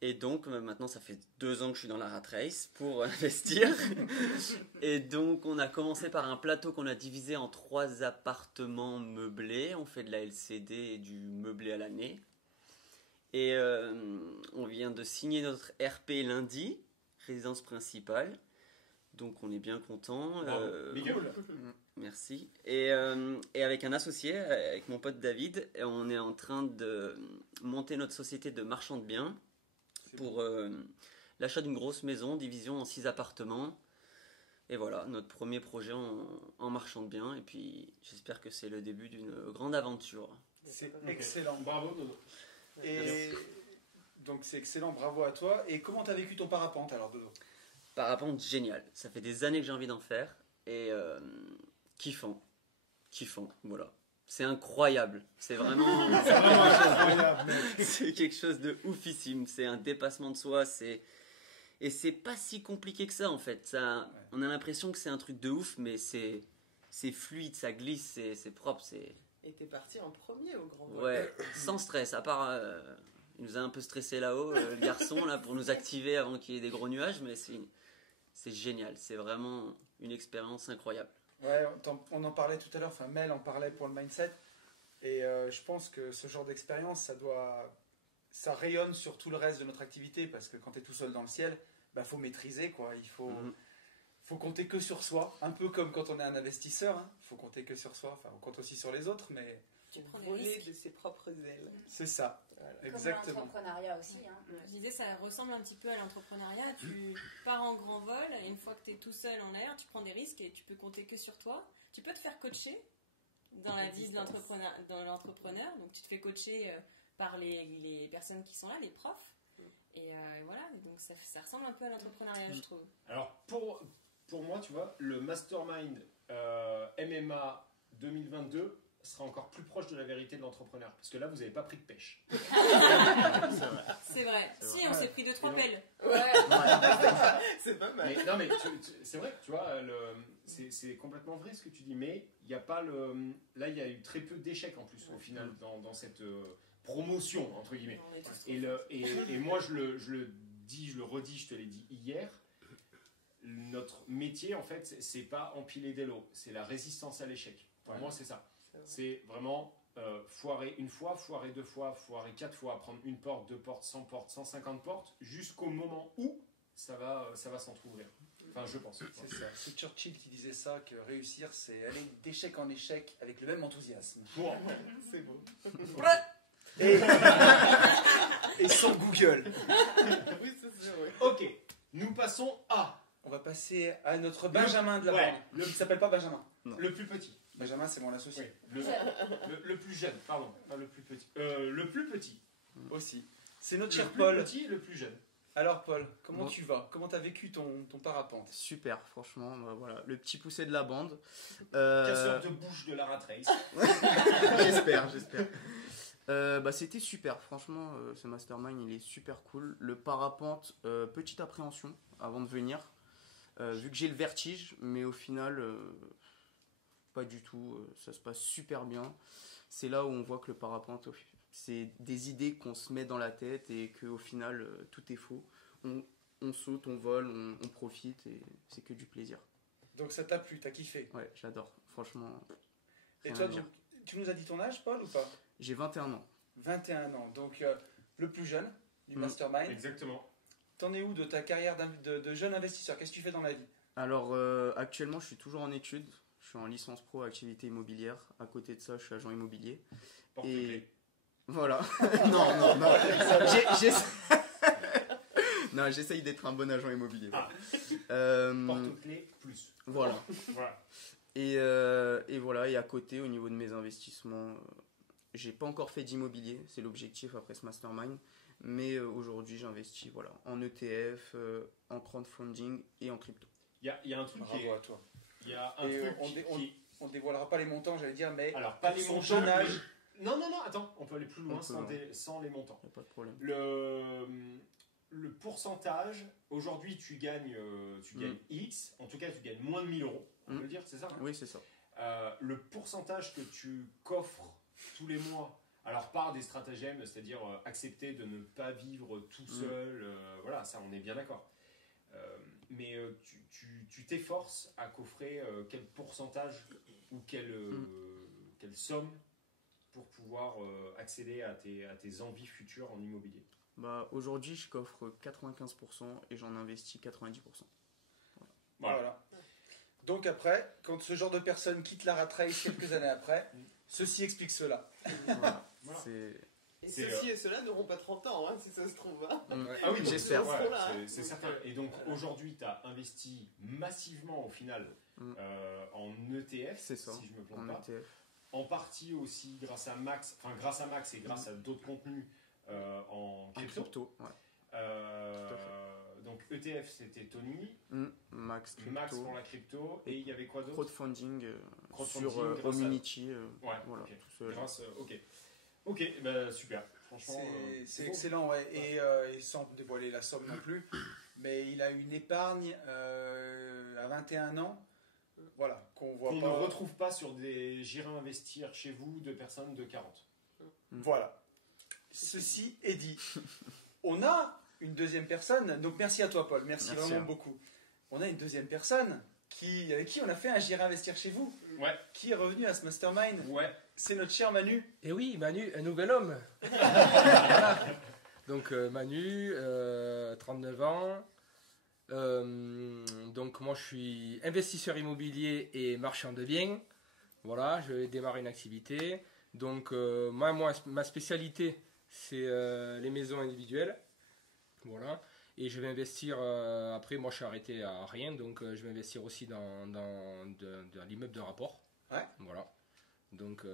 Et donc, maintenant, ça fait 2 ans que je suis dans la rat race pour investir. Et donc, on a commencé par un plateau qu'on a divisé en 3 appartements meublés. On fait de la LCD et du meublé à l'année. Et on vient de signer notre RP lundi, résidence principale. Donc, on est bien content. Merci. Et avec un associé, avec mon pote David, on est en train de monter notre société de marchand de biens pour l'achat d'une grosse maison, division en 6 appartements. Et voilà, notre premier projet en marchand de biens. Et puis, j'espère que c'est le début d'une grande aventure. C'est excellent. Bravo, Dodo. Et donc c'est excellent, bravo à toi. Et comment t'as vécu ton parapente alors, Dodo? Parapente, génial. Ça fait des années que j'ai envie d'en faire. Et kiffant, voilà. C'est incroyable. C'est vraiment Incroyable, mec. c'est quelque chose de oufissime. C'est un dépassement de soi. Et c'est pas si compliqué que ça en fait. On a l'impression que c'est un truc de ouf, mais c'est fluide, ça glisse, c'est propre. Et t'es parti en premier au grand vol. Ouais, sans stress. À part, il nous a un peu stressé là-haut, le garçon, là, pour nous activer avant qu'il y ait des gros nuages, mais c'est génial. C'est vraiment une expérience incroyable. Ouais, on en parlait tout à l'heure, enfin Mel en parlait pour le mindset, et je pense que ce genre d'expérience, ça rayonne sur tout le reste de notre activité, parce que quand tu es tout seul dans le ciel, faut maîtriser, quoi. Il faut compter que sur soi, un peu comme quand on est un investisseur, hein. Il faut compter que sur soi, enfin on compte aussi sur les autres, mais Tu prends des Voler risques. de ses propres ailes. c'est ça, Voilà. exactement. Comme l'entrepreneuriat aussi. Hein. Je disais, ça ressemble un petit peu à l'entrepreneuriat. Tu pars en grand vol, et une fois que tu es tout seul en l'air, tu prends des risques et tu peux compter que sur toi. Tu peux te faire coacher dans la vie de l'entrepreneur. Donc tu te fais coacher par les personnes qui sont là, les profs. Et voilà, donc ça ressemble un peu à l'entrepreneuriat, je trouve. Alors, pour moi, tu vois, le Mastermind MMA 2022 sera encore plus proche de la vérité de l'entrepreneur. Parce que là, vous n'avez pas pris de pêche. C'est vrai. Si, on s'est pris 2-3 pelles. Ouais. C'est pas mal. Mais, non, mais c'est vrai, tu vois, c'est complètement vrai ce que tu dis. Mais il n'y a pas là, il y a eu très peu d'échecs en plus, au final, dans cette promotion, entre guillemets. On est tous trop Et moi, je le dis, je le redis, je te l'ai dit hier. Notre métier, en fait, c'est pas empiler des lots, c'est la résistance à l'échec. Pour moi, c'est ça. C'est vraiment foirer une fois, foirer 2 fois, foirer 4 fois, prendre une porte, 2 portes, 100 portes, 150 portes, jusqu'au moment où ça va s'entrouvrir. Enfin, je pense. C'est ça. C'est Churchill qui disait ça, que réussir, c'est aller d'échec en échec avec le même enthousiasme. Bon. C'est beau. Et sans Google. Oui, c'est vrai. Ok, nous passons à On va passer à notre Benjamin de la Ouais, bande. Il s'appelle pas Benjamin. le plus petit. Benjamin, c'est mon associé. Oui, le plus jeune, pardon, pas le plus petit. Le plus petit. Aussi. C'est notre Le cher plus Paul. petit et le plus jeune. Alors Paul, comment Bon. tu vas? Comment t'as vécu ton parapente? Super, franchement, voilà, le petit poussé de la bande. Casseur de bouche de la rat race. J'espère. C'était super, franchement, ce mastermind il est super cool. Le parapente, petite appréhension avant de venir, vu que j'ai le vertige, mais au final, pas du tout, ça se passe super bien. C'est là où on voit que le parapente, c'est des idées qu'on se met dans la tête et qu'au final, tout est faux. On saute, on vole, on profite et c'est que du plaisir. Donc ça t'a plu, t'as kiffé. Ouais, j'adore, franchement. Et rien toi, à dire. donc, tu nous as dit ton âge, Paul, ou pas? J'ai 21 ans. 21 ans, donc le plus jeune du mastermind. Exactement. T'en es où de ta carrière de jeune investisseur? Qu'est-ce que tu fais dans la vie? Alors actuellement je suis toujours en études, je suis en licence pro activité immobilière, à côté de ça je suis agent immobilier. Porte Et clé. voilà. non. Non, j'essaye d'être un bon agent immobilier. Ah. Euh, Porte clé plus. voilà. Voilà. Et voilà, et à côté, au niveau de mes investissements, j'ai pas encore fait d'immobilier, c'est l'objectif après ce mastermind. Mais aujourd'hui, j'investis voilà, en ETF, en crowdfunding et en crypto. Il y a un truc qui Bravo est. à toi. Il y a un Et truc on dévoilera pas les montants, j'allais dire, mais Alors, pas les son montants. jeune âge. Non, attends, on peut aller plus loin On peut, sans les montants. Y a pas de problème. Le pourcentage, aujourd'hui tu gagnes X, en tout cas tu gagnes moins de 1000 euros, on peut le dire, c'est ça hein Oui, c'est ça. Le pourcentage que tu coffres tous les mois, alors par des stratagèmes, c'est-à-dire accepter de ne pas vivre tout seul, voilà, ça on est bien d'accord. Mais tu t'efforces à coffrer quel pourcentage ou quelle somme pour pouvoir accéder à tes envies futures en immobilier? Bah, aujourd'hui, je coffre 95% et j'en investis 90%. Voilà. Donc après, quand ce genre de personne quitte la rat race quelques années après, ceci explique cela. Voilà. Voilà. Et ceux-ci et ceux-là n'auront pas 30 ans, hein, si ça se trouve. Hein. Ah oui, j'espère. donc, Ils seront là. c'est certain. Et donc aujourd'hui, tu as investi massivement au final en ETF, C'est ça, si je me plante en pas. ETF. En partie aussi grâce à Max et grâce à d'autres contenus en En crypto. crypto, ouais. Euh, Tout à donc ETF c'était Tony, Max crypto. Max pour la crypto et il y avait quoi d'autre? Crowdfunding, Crowdfunding sur grâce à- Community. Ouais, voilà, ok. tout seul. Ok, bah, super. Franchement, C'est beau. excellent, ouais. Et sans dévoiler la somme non plus, mais il a une épargne à 21 ans, voilà, qu'on voit Qu'on pas. ne retrouve pas sur des j'irai investir chez vous de personnes de 40. Voilà. Ceci est dit. On a une deuxième personne, donc merci à toi Paul, merci Merci. vraiment beaucoup. On a une deuxième personne avec qui on a fait un J'irai investir chez vous, Ouais, qui est revenu à ce mastermind. ouais. C'est notre cher Manu. Et oui, Manu, un nouvel homme. Voilà. Donc Manu, 39 ans. Donc moi je suis investisseur immobilier et marchand de biens. Voilà, je vais démarrer une activité. Donc moi ma spécialité c'est les maisons individuelles. Voilà. Et je vais investir, après moi je suis arrêté à rien, donc je vais investir aussi dans l'immeuble de rapport. Ouais. Voilà. Donc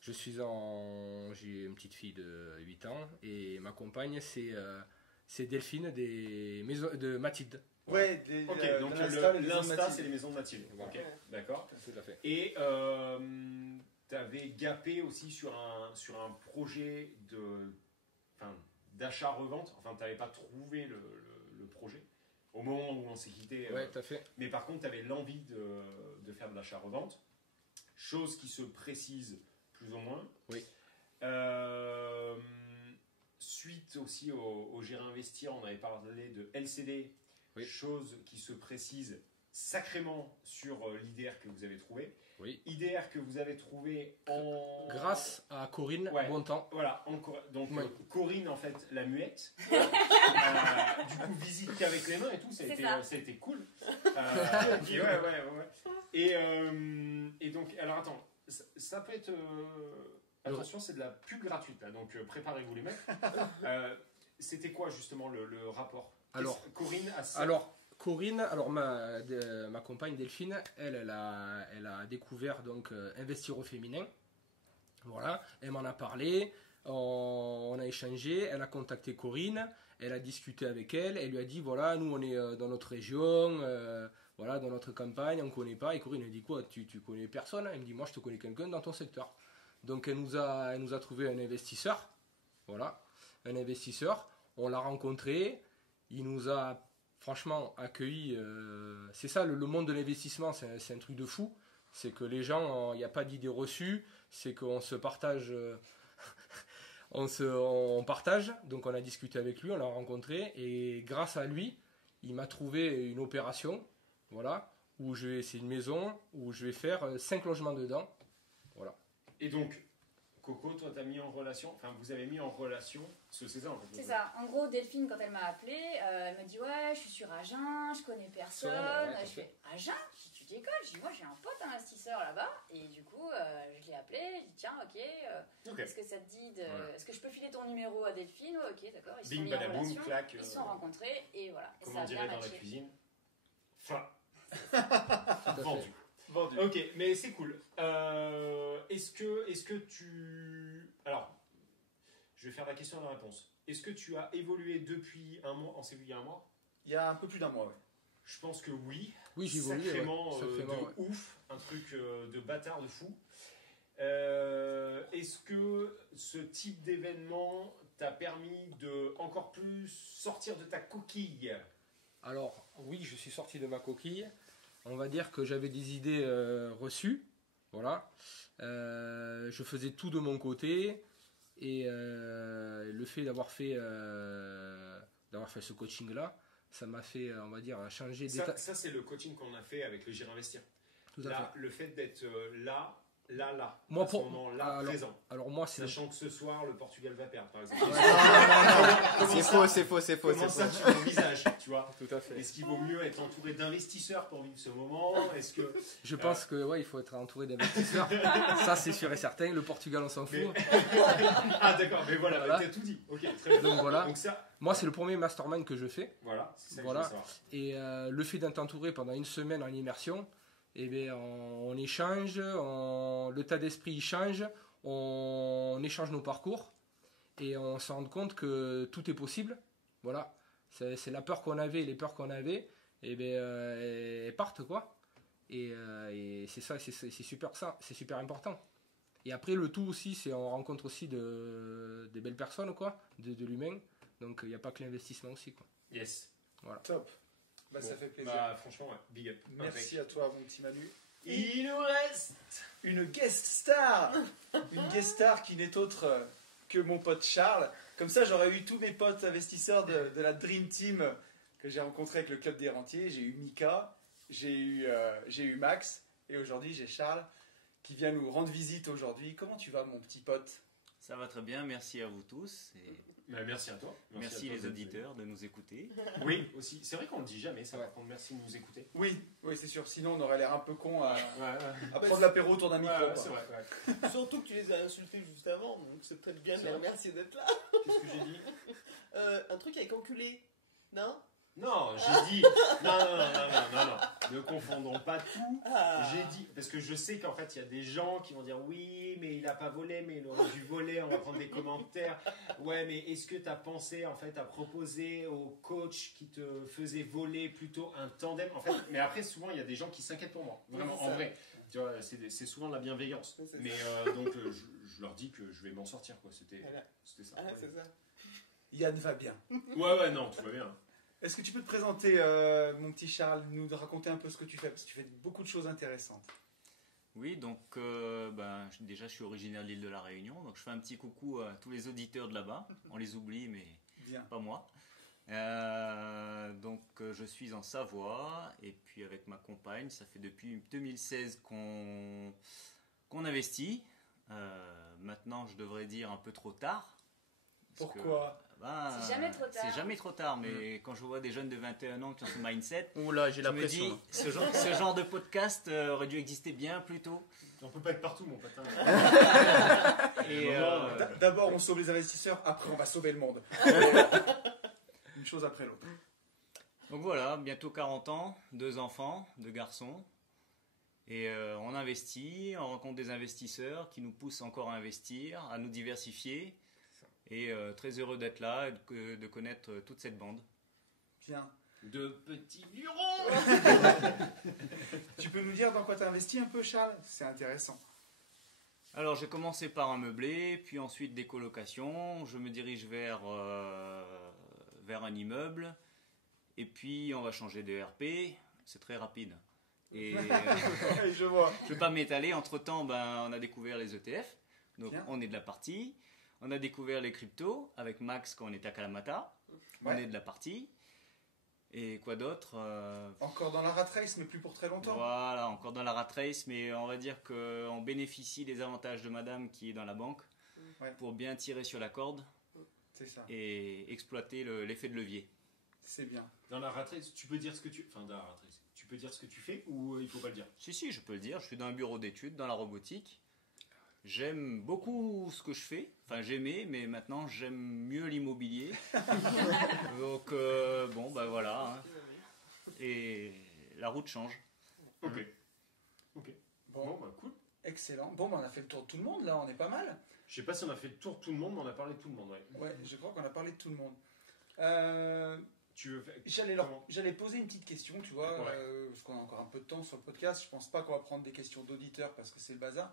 j'ai une petite fille de 8 ans et ma compagne c'est Delphine des maisons de Mathilde. Ouais, Ok, donc l'Insta, les maisons de l'Insta Mathilde. c'est les maisons de Mathilde. Voilà. Ok, d'accord. Tout à fait. Et tu avais gapé aussi sur un projet d'achat-revente. Enfin, tu n'avais pas trouvé le projet au moment où on s'est quitté. Ouais, tout à fait. Mais par contre, tu avais l'envie de faire de l'achat-revente. Chose qui se précise plus ou moins. Oui. Suite aussi au J'irai investir, on avait parlé de LCD. Oui. Chose qui se précise sacrément sur l'IDR que vous avez trouvé. Oui. IDR que vous avez trouvé Grâce à Corinne Ouais. Bontemps. Voilà, donc Ouais. Corinne en fait, la muette. Du coup, visite qu'avec les mains et tout, ça a été cool. Et ouais. Et donc, alors attends, ça peut être. Attention, c'est de la pub gratuite là, donc préparez-vous les mecs. C'était quoi justement le rapport? Alors, Corinne a ça. Corinne, ma compagne Delphine, elle a découvert donc investir au féminin. Voilà, elle m'en a parlé, on a échangé, elle a contacté Corinne, elle a discuté avec elle, elle lui a dit voilà, nous on est dans notre région, voilà, dans notre campagne, on ne connaît pas. Et Corinne elle dit quoi, tu connais personne? Elle me dit moi je te connais quelqu'un dans ton secteur. Donc elle nous a trouvé un investisseur, voilà, un investisseur. On l'a rencontré, il nous a franchement accueillis. C'est ça le monde de l'investissement, c'est un truc de fou. C'est que les gens, il n'y a pas d'idées reçues, c'est qu'on se partage, on partage. Donc on a discuté avec lui, on l'a rencontré et grâce à lui, il m'a trouvé une opération, voilà, c'est une maison où je vais faire 5 logements dedans, voilà. Et donc, Coco, toi, vous avez mis en relation ce César en fait. C'est ça. En gros, Delphine, quand elle m'a appelé, elle m'a dit ouais, je suis sur Agen, je connais personne. Ouais, Je fais Agen, tu décolles. Je dis moi j'ai un pote investisseur là-bas et du coup je l'ai appelé. Je dis tiens ok. Est-ce que ça te dit est-ce que je peux filer ton numéro à Delphine? Ouais, ok d'accord. Ils se sont Bing mis en badaboum, relation, clac. ils se sont rencontrés et voilà. Et Comme ça on a bien dirait dans la matché. cuisine. Fin. Tout à fait. Vendu. Vendu. Ok, mais c'est cool. Est-ce que tu... Alors, je vais faire la question et la réponse. Est-ce que tu as évolué depuis un mois? On s'est vu il y a un mois? Il y a un peu plus d'un mois, ouais. Je pense que oui. Oui, j'ai évolué. Sacrément, Ouais. Sacrément, de ouais. ouf. Un truc de bâtard, de fou. Est-ce que ce type d'événement t'a permis de encore plus sortir de ta coquille? Alors, oui, je suis sorti de ma coquille. On va dire que j'avais des idées reçues. Voilà. Je faisais tout de mon côté. Et le fait d'avoir fait ce coaching-là, ça m'a fait, on va dire, changer d'état. Ça c'est le coaching qu'on a fait avec le Gire Investir. Tout à Là, fait. le fait d'être là, Moi, à ce moment-là, présent. Alors moi, c'est... Sachant que ce soir, le Portugal va perdre, par exemple. C'est faux. Comment ça, tu l'envisages, tu vois? Tout à fait. Est-ce qu'il vaut mieux être entouré d'investisseurs pour vivre ce moment? Est-ce que... Je pense que ouais, il faut être entouré d'investisseurs. Ça, c'est sûr et certain. Le Portugal, on s'en fout. Ah d'accord, mais voilà, Voilà. t'as tout dit. Ok, très bien. Donc voilà. Donc ça, Moi, c'est le premier mastermind que je fais. voilà, c'est ça que Voilà. je veux savoir. Et le fait d'être entouré pendant une semaine en immersion, eh bien, on échange, le tas d'esprit il change, on échange nos parcours et on se rend compte que tout est possible. Voilà, c'est la peur qu'on avait, les peurs qu'on avait, et bien, elles partent quoi. Et c'est ça, c'est super ça, c'est super important. Et après le tout aussi, c'est on rencontre aussi des belles personnes quoi, de l'humain. Donc il n'y a pas que l'investissement aussi quoi. Yes. Top. Bah, Bon, ça fait plaisir. Bah franchement, ouais, big up. Merci à toi, mon petit Manu. Il nous reste Une guest star. Une guest star qui n'est autre que mon pote Charles. Comme ça, j'aurais eu tous mes potes investisseurs de la Dream Team que j'ai rencontré avec le Club des Rentiers. J'ai eu Mika, j'ai eu Max, et aujourd'hui j'ai Charles qui vient nous rendre visite aujourd'hui. Comment tu vas, mon petit pote? Ça va très bien, merci à vous tous. Et Bah, merci à toi. merci à toi les d'être auditeurs de nous écouter. venu. Oui, aussi. C'est vrai qu'on le dit jamais, ça. Par contre, merci de nous écouter. Oui, c'est sûr. Sinon, on aurait l'air un peu con à Ouais. prendre l'apéro autour d'un micro. Ouais, quoi. c'est vrai. Ouais. Surtout que tu les as insultés juste avant, donc c'est peut-être bien de les remercier d'être là. Qu'est-ce que j'ai dit? Un truc avec enculé, non? Non, j'ai dit. Non. Ne confondons pas tout. Ah. J'ai dit, parce que je sais qu'en fait, il y a des gens qui vont dire oui, mais il n'a pas volé, mais il aurait dû voler. On va prendre des commentaires. Ouais, mais est-ce que tu as pensé en fait à proposer au coach qui te faisait voler plutôt un tandem? En fait, mais après, souvent, il y a des gens qui s'inquiètent pour moi. Vraiment, Oui, c'est en ça. vrai. Tu vois, c'est souvent de la bienveillance. Oui, c'est Mais donc, je leur dis que je vais m'en sortir, quoi. C'était Voilà. ça. Ah, c'est ça. Yann va bien. Ouais, non, tout va bien. Est-ce que tu peux te présenter, mon petit Charles, nous raconter un peu ce que tu fais? Parce que tu fais beaucoup de choses intéressantes. Oui, donc déjà je suis originaire de l'île de la Réunion, donc je fais un petit coucou à tous les auditeurs de là-bas. On les oublie, mais Bien. pas moi. Je suis en Savoie et puis avec ma compagne, ça fait depuis 2016 qu'on investit. Maintenant, je devrais dire un peu trop tard. Parce que, Pourquoi? C'est jamais trop tard. C'est jamais trop tard, mais quand je vois des jeunes de 21 ans qui ont ce mindset, Oula, j'ai je la me pression. dis, ce genre de podcast aurait dû exister bien plus tôt. On peut pas être partout, mon pote. Et, D'abord, on sauve les investisseurs, après, on va sauver le monde. Une chose après l'autre. Donc voilà, bientôt 40 ans, 2 enfants, 2 garçons. Et on investit, on rencontre des investisseurs qui nous poussent encore à investir, à nous diversifier. Et très heureux d'être là et de connaître toute cette bande. Bien. De petits bureaux. Tu peux nous dire dans quoi tu as investi un peu, Charles? C'est intéressant. Alors j'ai commencé par un meublé, puis ensuite des colocations. Je me dirige vers un immeuble. Et puis on va changer de RP. C'est très rapide. Et Je vois. je ne vais pas m'étaler. Entre-temps, on a découvert les ETF. Donc Bien. on est de la partie. On a découvert les cryptos avec Max quand on était à Kalamata. On Ouais. est de la partie. Et quoi d'autre Encore dans la rat race, mais plus pour très longtemps. Voilà, encore dans la rat race, mais on va dire qu'on bénéficie des avantages de madame qui est dans la banque Ouais. pour bien tirer sur la corde C'est ça. et exploiter l'effet de levier. C'est bien. Dans la rat race, tu peux dire ce que tu... Enfin, dans la rat race, tu peux dire ce que tu fais ou il faut pas le dire? Si, je peux le dire, je suis dans un bureau d'études, dans la robotique. J'aime beaucoup ce que je fais, enfin j'aimais, mais maintenant j'aime mieux l'immobilier. Donc voilà, hein. Et la route change. Ok. Bon, bah cool. Excellent. Bon, bah, on a fait le tour de tout le monde, là, on est pas mal. Je sais pas si on a fait le tour de tout le monde, mais on a parlé de tout le monde, ouais. Ouais, je crois qu'on a parlé de tout le monde. Tu veux faire... J'allais poser une petite question, tu vois, parce qu'on a encore un peu de temps sur le podcast. Je pense pas qu'on va prendre des questions d'auditeurs parce que c'est le bazar.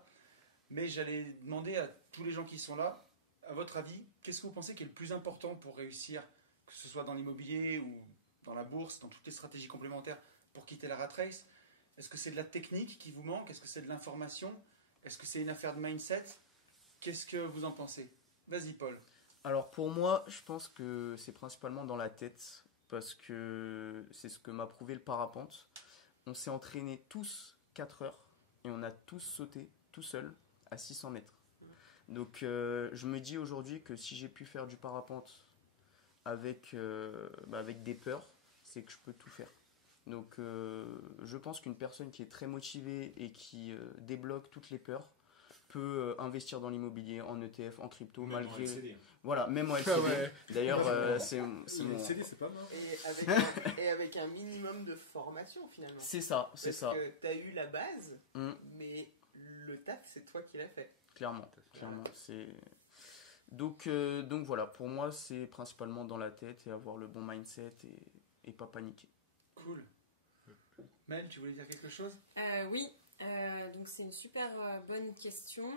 Mais j'allais demander à tous les gens qui sont là, à votre avis, qu'est-ce que vous pensez qui est le plus important pour réussir, que ce soit dans l'immobilier ou dans la bourse, dans toutes les stratégies complémentaires pour quitter la rat race? Est-ce que c'est de la technique qui vous manque? Est-ce que c'est de l'information? Est-ce que c'est une affaire de mindset? Qu'est-ce que vous en pensez? Vas-y, Paul. Alors pour moi, je pense que c'est principalement dans la tête, parce que c'est ce que m'a prouvé le parapente. On s'est entraînés tous 4 heures et on a tous sauté tout seul à 600 mètres. Donc je me dis aujourd'hui que si j'ai pu faire du parapente avec des peurs, c'est que je peux tout faire. Donc je pense qu'une personne qui est très motivée et qui débloque toutes les peurs peut investir dans l'immobilier, en ETF, en crypto, même malgré... en LCD. Voilà, même en LCD. Ouais. D'ailleurs, c'est Le mon... LCD, c'est pas mal. Et avec un minimum de formation finalement. C'est ça, c'est ça. Parce que t'as eu la base, Mm. mais le taf, c'est toi qui l'as fait. Clairement, c'est... Donc voilà, pour moi, c'est principalement dans la tête et avoir le bon mindset et pas paniquer. Cool. Mel, tu voulais dire quelque chose? Oui, donc c'est une super bonne question,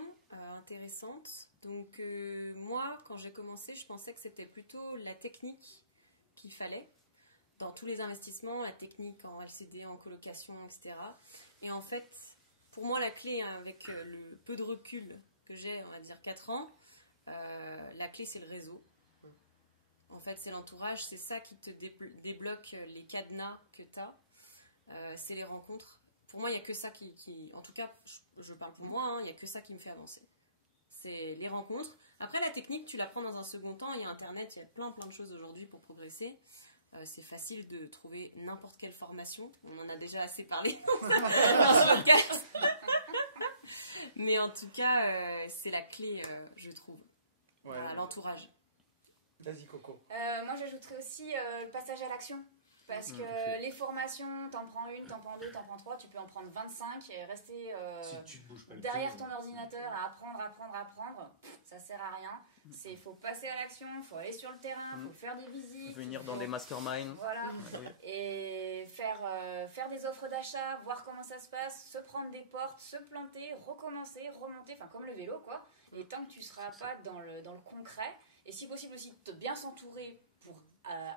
intéressante. Donc moi, quand j'ai commencé, je pensais que c'était plutôt la technique qu'il fallait. Dans tous les investissements, la technique en LCD, en colocation, etc. Et en fait, pour moi, la clé, avec le peu de recul que j'ai, on va dire 4 ans, la clé c'est le réseau. En fait, c'est l'entourage, c'est ça qui te débloque les cadenas que tu as. C'est les rencontres. Pour moi, il n'y a que ça qui... En tout cas, je parle pour moi, il n'y a que ça qui me fait avancer. C'est les rencontres. Après, la technique, tu l'apprends dans un second temps. Il y a Internet, il y a plein de choses aujourd'hui pour progresser. C'est facile de trouver n'importe quelle formation. On en a déjà assez parlé dans ce podcast. Mais en tout cas, c'est la clé, je trouve. Ouais. Voilà, l'entourage. Vas-y, Coco. Moi, j'ajouterais aussi le passage à l'action. Parce que les formations, t'en prends une, t'en prends deux, t'en prends trois, tu peux en prendre 25 et rester Si tu te bouges pas le derrière cul, ton ordinateur à apprendre, ça sert à rien. Il faut passer à l'action, il faut aller sur le terrain, il faut faire des visites. Venir dans des masterminds. Voilà. Oui. Et faire des offres d'achat, voir comment ça se passe, se prendre des portes, se planter, recommencer, remonter, enfin comme le vélo quoi. Et tant que tu seras pas dans le concret, et si possible aussi de bien s'entourer pour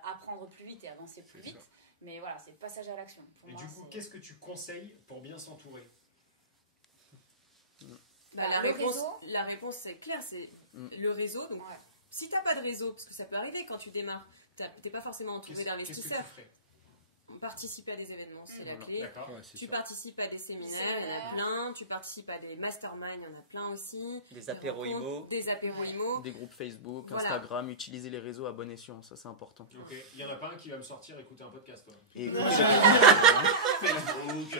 apprendre plus vite et avancer plus vite. Mais voilà, c'est le passage à l'action. Pour Et moi, du coup, qu'est-ce que tu conseilles pour bien s'entourer? La réponse c'est clair, c'est le réseau. Donc, Ouais. si t'as pas de réseau, parce que ça peut arriver quand tu démarres, t'es pas forcément entouré Qu'est-ce que tu d'investisseurs. ferais? Participer à des événements, c'est la Voilà, clé. d'accord. Ouais, c'est Tu sûr. participes à des séminaires, il y en a plein. Tu participes à des masterminds, il y en a plein aussi. Des apéros IMO. Des apéros IMO. Des groupes Facebook, Voilà. Instagram, utiliser les réseaux à bon escient, ça c'est important. Ok, il y en a pas un qui va me sortir écouter un podcast, toi. Et Facebook,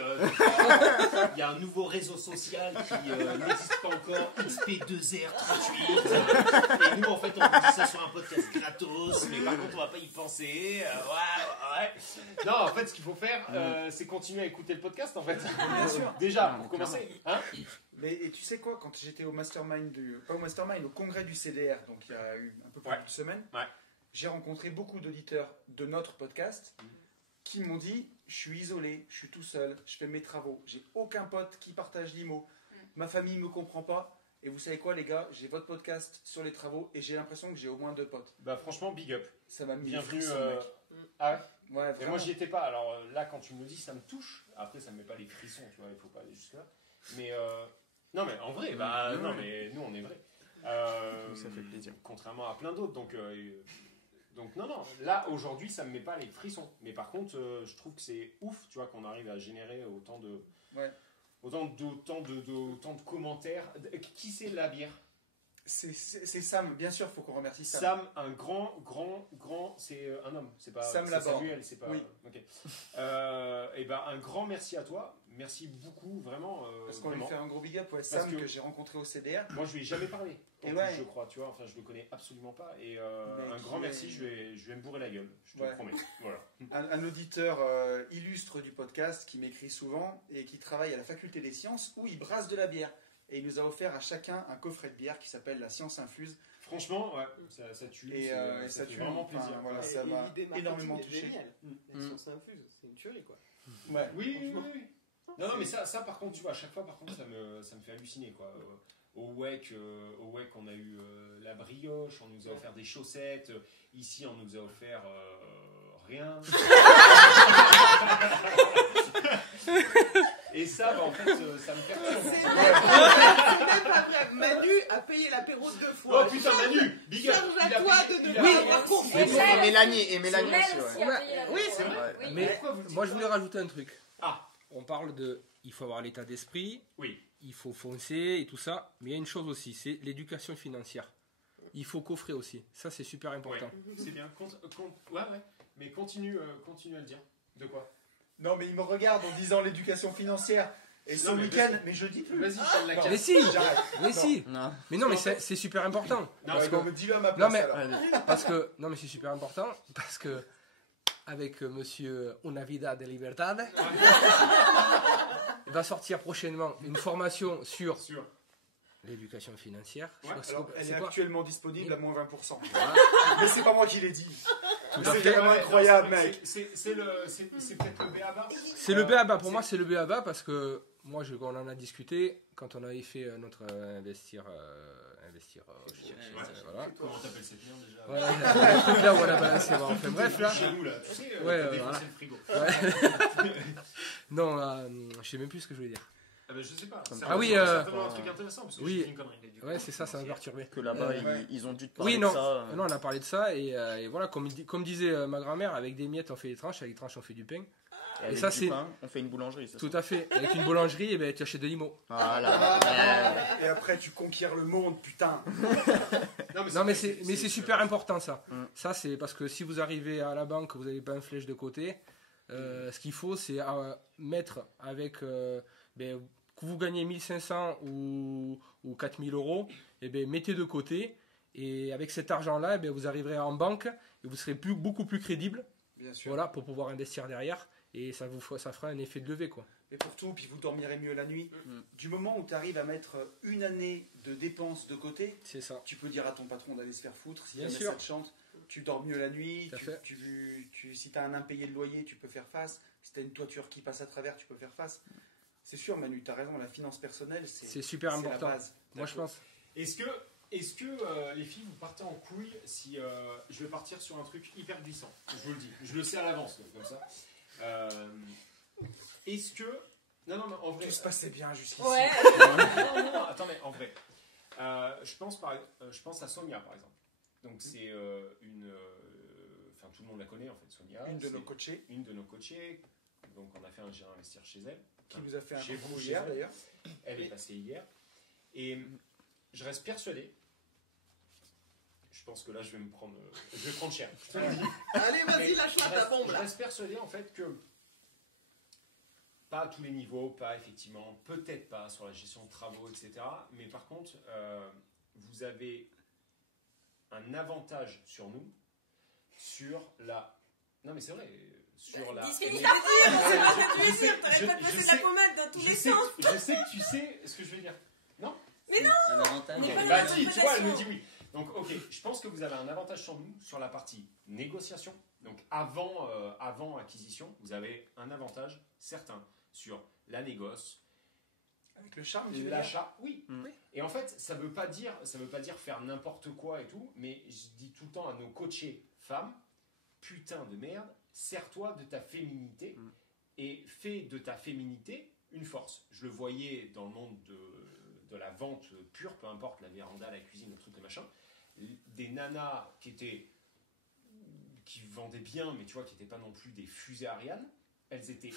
il y a un nouveau réseau social qui n'existe pas encore, XP2R38. Et nous, en fait, on vous dit ça sur un podcast gratos, mais par contre, on va pas y penser. Ouais. Non, en fait, ce qu'il faut faire, c'est continuer à écouter le podcast, en fait. Bien sûr. Déjà, Non, pour commencer. Hein? Mais et tu sais quoi, quand j'étais au mastermind, pas au mastermind, au congrès du CDR, donc il y a eu un peu plus d'une semaine, j'ai rencontré beaucoup d'auditeurs de notre podcast qui m'ont dit, je suis isolé, je suis tout seul, je fais mes travaux, j'ai aucun pote qui partage l'IMO, ma famille me comprend pas, et vous savez quoi les gars, j'ai votre podcast sur les travaux et j'ai l'impression que j'ai au moins 2 potes. Bah, franchement, big up. Ça m'a mis Bienvenue. des frissons, mec. Ah ouais? Ouais, Et vraiment. moi, j'y étais pas. Alors là, quand tu me le dis, ça me touche. Après, ça me met pas les frissons, tu vois, il faut pas aller jusque là. Mais non, mais en vrai, non, mais nous, on est vrai. Ça fait plaisir. Contrairement à plein d'autres, donc non, là aujourd'hui ça me met pas les frissons, mais par contre je trouve que c'est ouf, tu vois, qu'on arrive à générer autant de commentaires. Qui c'est la bière? C'est Sam, bien sûr, faut qu'on remercie Sam. Sam, un grand, c'est un homme, c'est pas Sam c'est Laborde. Samuel, c'est pas. Oui. Ok. Et ben un grand merci à toi. merci beaucoup, vraiment. Parce qu'on vraiment. lui fait un gros big up, ouais, Parce Sam, que- que j'ai rencontré au CDR. Moi, je lui ai jamais parlé. Et En ouais. plus, je crois, tu vois. Enfin, je le connais absolument pas. Et Mais un qui grand est- merci. Je vais me bourrer la gueule. Je te Ouais. le promets. Voilà. Un auditeur illustre du podcast qui m'écrit souvent et qui travaille à la faculté des sciences où il brasse de la bière. Et il nous a offert à chacun un coffret de bière qui s'appelle la Science Infuse. Franchement, ouais, ça tue. Et ça fait tue vraiment enfin, plaisir. voilà, Et ça m'a l'idée marketing énormément est touché. géniale. Mm. La science infuse, c'est une tuerie quoi. Ouais. Oui, oui, Franchement. oui. Non, mais ça, par contre, tu vois, à chaque fois, par contre, ça me fait halluciner, quoi. Au WEC, on a eu la brioche, on nous a offert des chaussettes. Ici, on nous a offert rien. Et ça, bah, en fait, ça me perturbe. C'est même pas vrai. Manu a payé l'apéro 2 fois. Oh putain, Manu, big up. Charge à Il a toi payé- de il ne a pas payé- avoir compris. Et Mel- Mélanie C'est aussi, Mel ouais. qui a payé la Oui, bière. c'est vrai. Oui. Mais Pourquoi vous dites moi, je ça voulais rajouter un truc. Ah, On parle de. Il faut avoir l'état d'esprit, oui. il faut foncer et tout ça. Mais il y a une chose aussi, c'est l'éducation financière. Il faut coffrer aussi. Ça, c'est super important. Ouais, c'est bien. Ouais. Mais continue à le dire. De quoi? Non, mais il me regarde en disant l'éducation financière. Et son Non, mais week-end, vas-y. mais je dis plus. Vas-y, parle la Non. carte. Mais si, J'arrête. mais Non. si. Non. Mais non, mais c'est super important. Non, Parce mais que- Non, mais dis-le à ma Non, place mais- alors. Parce que, non, mais c'est super important parce que avec monsieur Una Vida de Libertad, il va sortir prochainement une formation sur Sûr. l'éducation financière. Je Ouais, sais pas c'est Alors, quoi- elle c'est est quoi actuellement disponible à moins 20%. Voilà. Mais c'est pas moi qui l'ai dit. Tout Mais à c'est fait. quand même incroyable, mec. C'est peut-être le BABA. C'est le BABA, pour moi c'est le BABA parce que moi on en a discuté quand on avait fait notre investir voilà. Comment t'appelles cette merde déjà? Ouais, le truc là où on a balancé, bon, enfin, bref là. Chez nous, là. Tu sais, Ouais, t'as voilà. défoncé le frigo. Ouais. Non, je sais même plus ce que je voulais dire. Ah ben, je sais pas. Ah oui, certainement un truc intéressant parce que oui. j'ai dit une connerie. Ouais, c'est ça, ça m'a perturbé. Que là-bas, Ouais. ils ont dû te parler Oui, de non, ça. non, on a parlé de ça et voilà, comme disait ma grand-mère, avec des miettes on fait des tranches, avec des tranches on fait du pain. Et avec ça, du c'est- pain, on fait une boulangerie, c'est Tout ça. à fait. Avec une boulangerie, et ben, tu achètes des limos. Voilà. Et après, tu conquiers le monde, putain. Non, mais c'est super important. important ça. Mm. Ça, c'est parce que si vous arrivez à la banque, vous n'avez pas un flèche de côté, ce qu'il faut, c'est mettre avec. Que vous gagnez 1500 ou 4000 euros, et ben, mettez de côté. Et avec cet argent-là, eh ben, vous arriverez en banque et vous serez beaucoup plus crédible, Bien sûr. voilà, pour pouvoir investir derrière. Et ça fera un effet de levée, quoi. Et pour tout, puis vous dormirez mieux la nuit. Mm. Du moment où tu arrives à mettre une année de dépenses de côté, C'est ça. tu peux dire à ton patron d'aller se faire foutre. Si Bien jamais sûr. ça te chante, tu dors mieux la nuit. Tout à fait. Si tu as un impayé de loyer, tu peux faire face. Si tu as une toiture qui passe à travers, tu peux faire face. C'est sûr, Manu, tu as raison, la finance personnelle, C'est super c'est important. la base. Moi, je pense. Est-ce que les filles, vous partez en couille si je vais partir sur un truc hyper glissant? Je vous le dis, je le sais à l'avance, donc, comme ça. Est-ce que. Non, mais en vrai. Tout se passait bien jusqu'ici. Ouais. Non, attends, mais en vrai. Je pense à Sonia, par exemple. Donc, c'est une. Enfin, tout le monde la connaît, en fait, Sonia. Une de C'est nos coachés Une de nos coachés. Donc, on a fait un J'ai investir chez elle. qui nous a fait un Chez coucou vous, chez hier elle. d'ailleurs. Elle est passée hier. Et je reste persuadé. Je pense que là, je vais prendre cher. Je te le dis. Allez, vas-y, Mais lâche-la ta bombe je là. reste persuadé en fait que pas à tous les niveaux, pas effectivement, peut-être pas sur la gestion de travaux, etc. Mais par contre, vous avez un avantage sur nous, sur la. Non mais c'est vrai, sur la. Dis-le, ta phrase, on sait pas ce que tu Je veux sais- dire, t'aurais pas de je passer de sais- la pommade dans tous Je les sais, sens. je sais que tu sais ce que je veux dire. Un avantage. Mais pas Bah dans si, tu vois, elle me dit l'interprétation. oui. Donc ok, je pense que vous avez un avantage sur nous sur la partie négociation. Donc avant acquisition, vous avez un avantage certain sur la négoce, Avec le charme, tu veux dire l'achat. Oui. Mm. Et en fait, ça veut pas dire faire n'importe quoi et tout, mais je dis tout le temps à nos coachés femmes, putain de merde, sers-toi de ta féminité et fais de ta féminité une force. Je le voyais dans le monde de la vente pure, peu importe la véranda, la cuisine, le truc, le machin, des nanas qui vendaient bien, mais tu vois, qui n'étaient pas non plus des fusées Ariane, elles étaient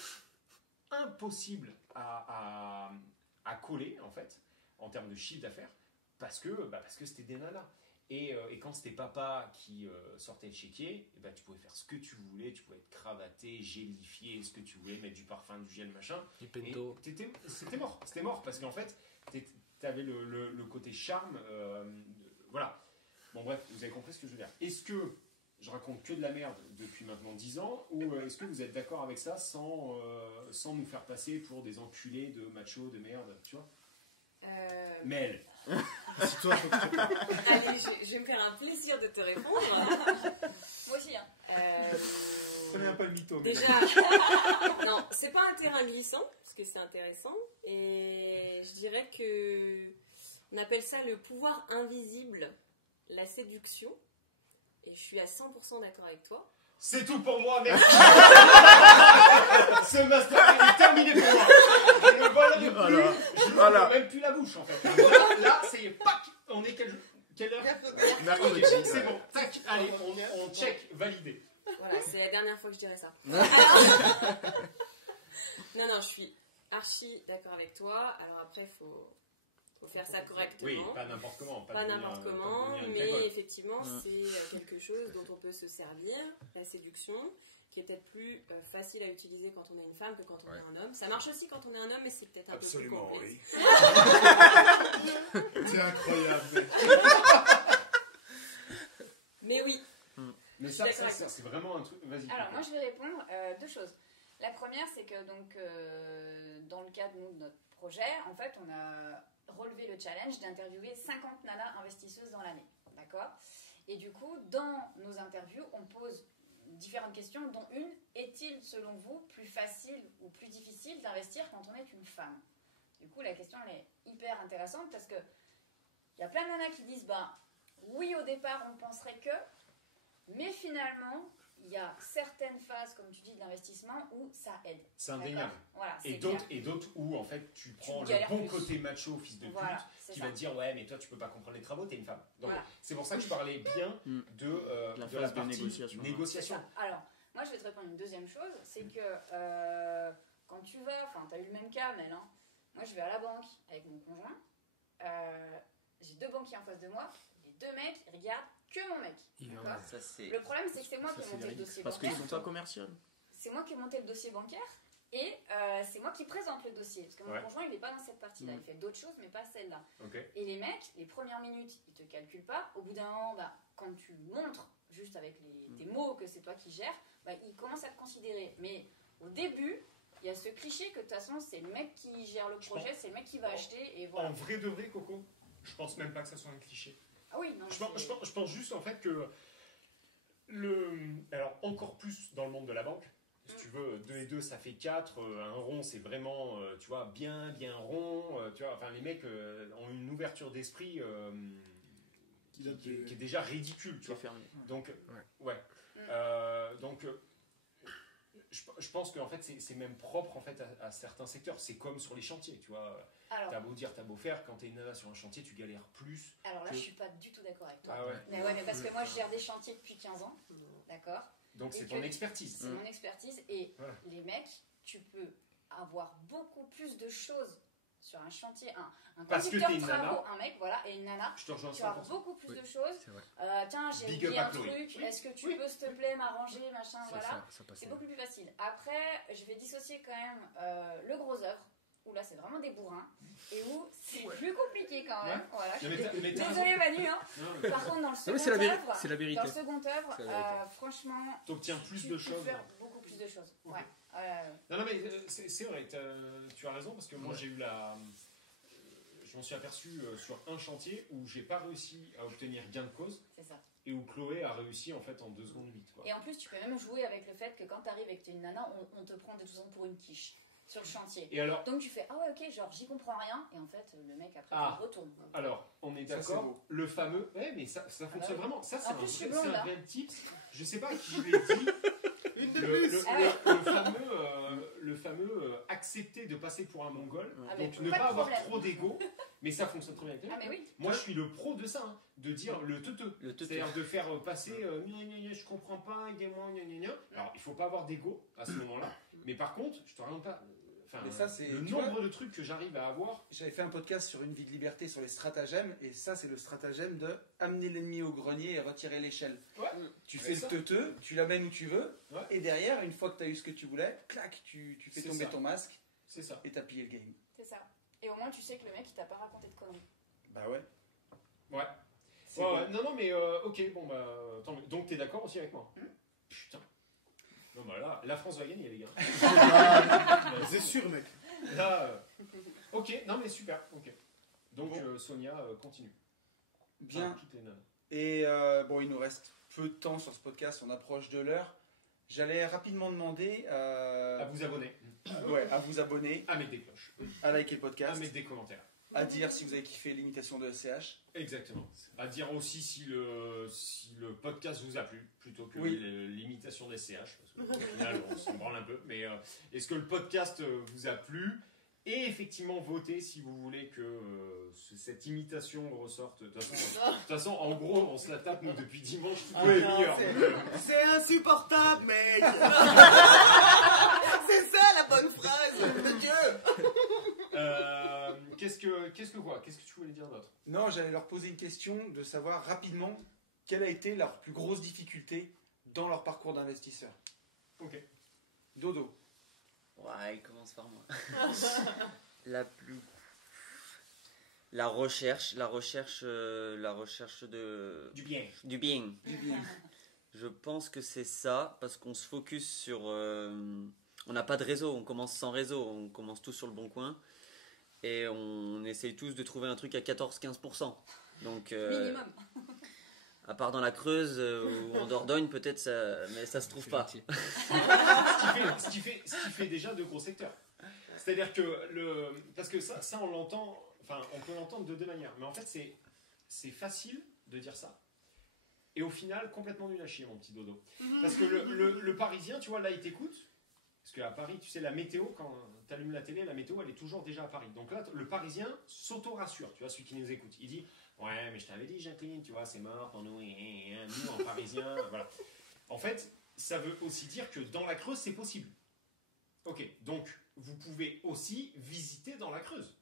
impossibles à coller, en fait, en termes de chiffre d'affaires, parce que c'était des nanas. Et quand c'était papa qui sortait le chéquier, et ben, tu pouvais faire ce que tu voulais, tu pouvais être cravaté, gélifié, ce que tu voulais, mettre du parfum, du gel, machin. Du pento. C'était mort, parce qu'en fait, t'avais le côté charme, voilà. Bon bref, vous avez compris ce que je veux dire. Est-ce que je raconte que de la merde depuis maintenant 10 ans, ou est-ce que vous êtes d'accord avec ça sans nous faire passer pour des enculés de machos, de merde, tu vois Mel. C'est toi, faut que tu répondes. Allez, je vais me faire un plaisir de te répondre. Moi aussi, hein. Ça vient pas le mytho. Déjà, non, c'est pas un terrain glissant, parce que c'est intéressant. Et je dirais que on appelle ça le pouvoir invisible, la séduction. Et je suis à 100% d'accord avec toi. C'est tout pour moi, merci. Ce master est terminé pour moi. Je ne volerai plus. Je ne même plus la bouche en fait. Là c'est pac. On est quelle heure Mercredi. C'est bon. Tac. Allez, on check, validé. Voilà, c'est la dernière fois que je dirais ça. Non, je suis archi d'accord avec toi. Alors après, il faut faire ça correctement. Oui, pas n'importe comment. Pas n'importe comment, pas mais effectivement, c'est quelque chose dont on peut se servir, la séduction, qui est peut-être plus facile à utiliser quand on est une femme que quand on est un homme. Ça marche aussi quand on est un homme, mais c'est peut-être un peu plus complexe. Oui. C'est incroyable. Mais oui. Mais ça c'est vraiment un truc. Vas-y. Alors, moi, je vais répondre deux choses. La première, c'est que donc, dans le cadre de notre projet, en fait, on a relevé le challenge d'interviewer 50 nanas investisseuses dans l'année. D'accord ? Et du coup, dans nos interviews, on pose différentes questions, dont une, est-il, selon vous, plus facile ou plus difficile d'investir quand on est une femme ? Du coup, la question, elle est hyper intéressante parce que il y a plein de nanas qui disent, oui, au départ, on penserait que, mais finalement, il y a certaines phases, comme tu dis, d'investissement où ça aide. C'est indéniable. Voilà, et d'autres où en fait tu prends le bon côté macho, fils de pute, qui va te dire ouais mais toi tu peux pas comprendre les travaux, t'es une femme. Donc c'est pour ça que je parlais bien de la partie négociation. Alors moi je vais te répondre une deuxième chose, c'est que quand tu vas, enfin t'as eu le même cas Mel, hein. Moi je vais à la banque avec mon conjoint, j'ai deux banquiers en face de moi, les deux mecs ils regardent que mon mec. Le problème c'est que c'est moi qui ai monté le dossier parce bancaire. qu'ils sont pas commerciaux. C'est moi qui ai monté le dossier bancaire et c'est moi qui présente le dossier. Parce que mon conjoint, il n'est pas dans cette partie-là. Il fait d'autres choses, mais pas celle-là. Okay. Et les mecs, les premières minutes, ils ne te calculent pas. Au bout d'un moment, quand tu montres juste avec tes mots que c'est toi qui gères, ils commencent à te considérer. Mais au début, il y a ce cliché que de toute façon, c'est le mec qui gère le projet, c'est le mec qui va acheter. Et voilà. En vrai de vrai, Coco, je pense même pas que ça soit un cliché. Ah oui, non. Je pense juste en fait que alors encore plus dans le monde de la banque, si tu veux, 2 et 2 ça fait 4, un rond c'est vraiment, tu vois, bien rond, tu vois, enfin les mecs ont une ouverture d'esprit qui est déjà ridicule, tu vois. Donc, donc je pense qu'en fait c'est même propre en fait à certains secteurs, c'est comme sur les chantiers, tu vois. T'as beau dire, t'as beau faire, quand t'es une nana sur un chantier, tu galères plus. Alors là, je suis pas du tout d'accord avec toi. Ah ouais. Mais parce que moi, je gère des chantiers depuis 15 ans, d'accord ? Donc c'est ton expertise. C'est mon expertise. Et les mecs, tu peux avoir beaucoup plus de choses sur un chantier, un conducteur de travaux, un mec, voilà, et une nana. Je te rejoins 100%. Tu as beaucoup plus de choses. Tiens, j'ai oublié un truc, est-ce que tu peux, s'il te plaît, m'arranger, machin, voilà. C'est beaucoup plus facile. Après, je vais dissocier quand même le gros œuvre, où là c'est vraiment des bourrins, et où c'est plus compliqué quand même. Voilà, je suis désolée Manu, hein. Par contre dans le second œuvre, franchement, t'obtiens plus tu de peux choses. Faire beaucoup plus de choses. Ouais. Non mais c'est vrai, tu as raison, parce que moi j'ai eu je m'en suis aperçu sur un chantier où j'ai pas réussi à obtenir gain de cause. C'est ça. Et où Chloé a réussi en fait en 2 secondes 8. Quoi. Et en plus tu peux même jouer avec le fait que quand tu arrives et que tu es une nana, on te prend de toute façon pour une quiche sur le chantier. Et alors, donc tu fais ah ouais ok, genre j'y comprends rien, et en fait le mec après il retourne. Alors on est d'accord, le fameux, mais ça fonctionne vraiment. Ça c'est un vrai tip. Je sais pas qui je l'ai dit. Le fameux accepter de passer pour un mongol, donc ne pas avoir trop d'ego, mais ça fonctionne très bien. Ah mais oui. Moi je suis le pro de ça, hein, de dire le teuteux, c'est-à-dire de faire passer je comprends pas, aidez-moi, alors il faut pas avoir d'ego à ce moment-là, mais par contre je te raconte pas, Enfin, Mais ça, c'est- le tu vois, nombre de trucs que j'arrive à avoir. J'avais fait un podcast sur une vie de liberté sur les stratagèmes, et ça, c'est le stratagème de amener l'ennemi au grenier et retirer l'échelle. Ouais. Tu Ouais, fais ça. le teuteux, tu l'amènes où tu veux, Ouais. et derrière, une fois que tu as eu ce que tu voulais, clac, tu fais C'est tomber ça. ton masque C'est ça. et t'as pillé le game. C'est ça. Et au moins, tu sais que le mec, il t'a pas raconté de conneries. Bah ouais. Ouais. C'est Ouais, bon. ouais. Non, mais ok, bon, bah, tant mieux. Donc, t'es d'accord aussi avec moi? Putain. Non, bah là, la France va gagner, les gars. C'est sûr, mec. Là, ok, non, mais super, ok. Donc, Sonia, continue. Bien. Enfin, toutes les nanas. Et bon, il nous reste peu de temps sur ce podcast, on approche de l'heure. J'allais rapidement demander À vous abonner, ouais, à vous abonner, à mettre des cloches, à liker le à podcast, mettre des commentaires. à dire si vous avez kiffé l'imitation de SCH. Exactement. À dire aussi si le podcast vous a plu, plutôt que Oui. l'imitation des CH, parce qu'au final, on s'en branle un peu. Mais est-ce que le podcast vous a plu? Et effectivement, votez si vous voulez que cette imitation ressorte. De toute façon, en gros, on se la tape, nous, depuis dimanche, toutes les non, demi-heures. c'est insupportable, mec. C'est ça la bonne phrase de Dieu. Qu'est-ce que tu voulais dire d'autre? Non, j'allais leur poser une question de savoir rapidement quelle a été leur plus grosse difficulté dans leur parcours d'investisseur. Ok. Dodo. Ouais, il commence par moi. La recherche de Du bien. du bien. Je pense que c'est ça, parce qu'on se focus sur... on n'a pas de réseau, on commence sans réseau, on commence tous sur le bon coin. Et on essaye tous de trouver un truc à 14-15%. Donc, Minimum. à part dans la Creuse ou en Dordogne, peut-être, mais ça se trouve pas. ce qui fait déjà de gros secteurs. C'est-à-dire que parce que ça on l'entend, enfin on peut l'entendre de deux manières, mais en fait c'est facile de dire ça. Et au final, complètement nul à chier, mon petit dodo. Parce que le Parisien, tu vois, là, il t'écoute. Parce qu'à Paris, tu sais, la météo, quand tu allumes la télé, la météo, elle est toujours déjà à Paris. Donc là, le Parisien s'auto-rassure, tu vois, celui qui nous écoute. Il dit, ouais, mais je t'avais dit, Jacqueline, tu vois, c'est mort pour nous, nous, en Parisien, voilà. En fait, ça veut aussi dire que dans la Creuse, c'est possible. Ok, donc, vous pouvez aussi visiter dans la Creuse.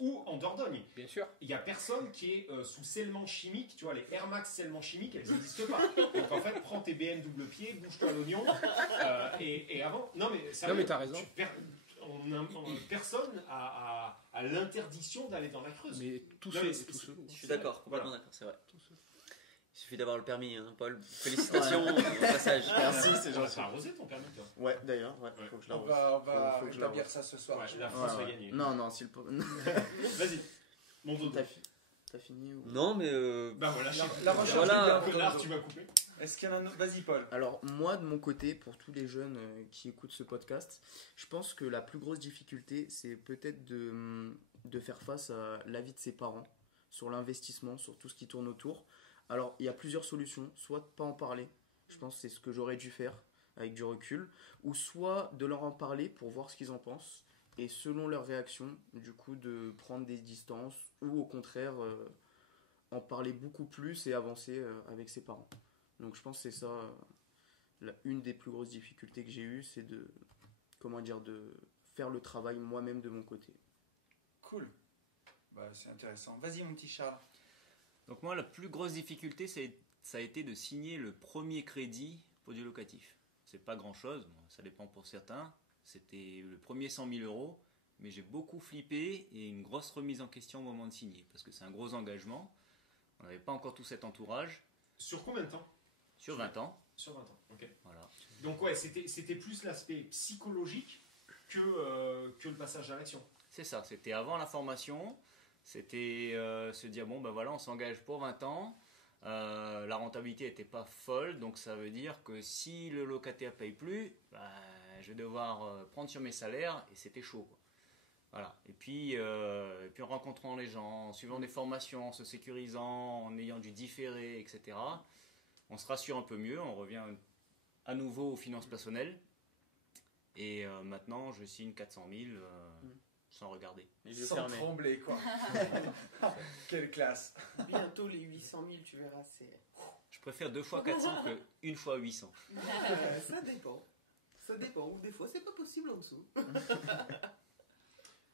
Ou en Dordogne. Bien sûr. Il n'y a personne qui est sous scellement chimique. Tu vois, les Air Max scellement chimiques, elles n'existent pas. Donc en fait, prends tes BM double pied, bouge-toi l'oignon. Et avant. Non, mais ça. Non, mais t'as raison. Personne a l'interdiction d'aller dans la Creuse. Mais tous Non, mais ceux. Je suis d'accord, complètement Voilà. d'accord, c'est vrai. Il suffit d'avoir le permis, hein, Paul. Félicitations au passage. Merci, c'est gentil. T'as arrosé ton permis, toi? Ouais, d'ailleurs, ouais, Ouais. faut que je On l'arrose. va Faut que je établir l'arrose. ça ce soir. Ouais, la France Ouais, va ouais. gagner. Non, non, s'il peut. Vas-y, mon dodo. T'as fini ou... Non, mais Bah voilà, La recherche Voilà. du bien, connard, Dodo. tu m'as coupé. Est-ce qu'il y en a un autre? Vas-y, Paul. Alors, moi, de mon côté, pour tous les jeunes qui écoutent ce podcast, je pense que la plus grosse difficulté, c'est peut-être de faire face à l'avis de ses parents sur l'investissement, sur tout ce qui tourne autour. Alors, il y a plusieurs solutions. Soit de pas en parler, je pense que c'est ce que j'aurais dû faire avec du recul, ou soit de leur en parler pour voir ce qu'ils en pensent, et selon leur réaction, du coup, de prendre des distances, ou au contraire, en parler beaucoup plus et avancer avec ses parents. Donc je pense que c'est ça, une des plus grosses difficultés que j'ai eues, c'est de faire le travail moi-même de mon côté. Cool. Bah, c'est intéressant. Vas-y, mon petit Charles. Donc moi, la plus grosse difficulté, ça a été de signer le premier crédit pour du locatif. C'est pas grand-chose, bon, ça dépend pour certains. C'était le premier 100 000 euros, mais j'ai beaucoup flippé et une grosse remise en question au moment de signer, parce que c'est un gros engagement. On n'avait pas encore tout cet entourage. Sur combien de temps? Sur 20 ans. Sur 20 ans, ok. Voilà. Donc ouais, c'était plus l'aspect psychologique que le passage à l'action. C'est ça, c'était avant la formation. C'était se dire, bon ben voilà, on s'engage pour 20 ans. La rentabilité n'était pas folle, donc ça veut dire que si le locataire ne paye plus, je vais devoir prendre sur mes salaires, et c'était chaud, quoi. Voilà. Et puis en rencontrant les gens, en suivant des formations, en se sécurisant, en ayant du différé, etc., on se rassure un peu mieux, on revient à nouveau aux finances personnelles. Et maintenant, je signe 400 000 sans regarder. les yeux Sans fermés. trembler, quoi. Quelle classe. Bientôt les 800 000, tu verras, c'est... Je préfère 2 fois 400 que 1 fois 800. Ça dépend. Ça dépend. Ou des fois, c'est pas possible en dessous.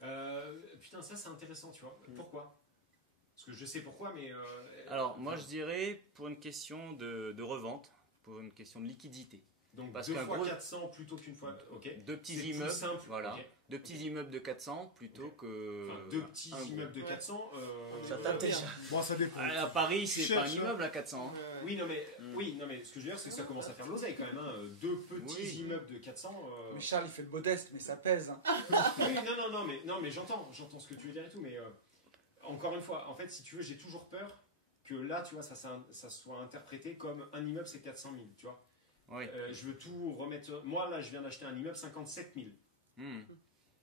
Putain, ça c'est intéressant, tu vois. Pourquoi? Parce que je sais pourquoi, mais... Alors, moi je dirais pour une question de revente, pour une question de liquidité. Donc Parce 2 qu'un fois gros- 400 plutôt qu'une fois... Ok. Deux petits C'est plus immeubles, simple, voilà. ok. Deux petits immeubles de 400 plutôt que... Enfin, 2 petits un immeubles de gros. 400... Ça tape déjà. Bon, ça dépend. À Paris, c'est pas un Cherche. immeuble à 400. hein. Oui, non, mais ce que je veux dire, c'est que ça commence à faire de l'oseille quand même. Hein. 2 petits Oui. immeubles de 400... Mais Charles, il fait le modeste, mais ça pèse. Hein. Oui, non, mais j'entends ce que tu veux dire et tout, mais encore une fois, en fait, si tu veux, j'ai toujours peur que là, tu vois, ça soit interprété comme un immeuble, c'est 400 000, tu vois. Oui. Je veux tout remettre... Moi, là, je viens d'acheter un immeuble 57 000.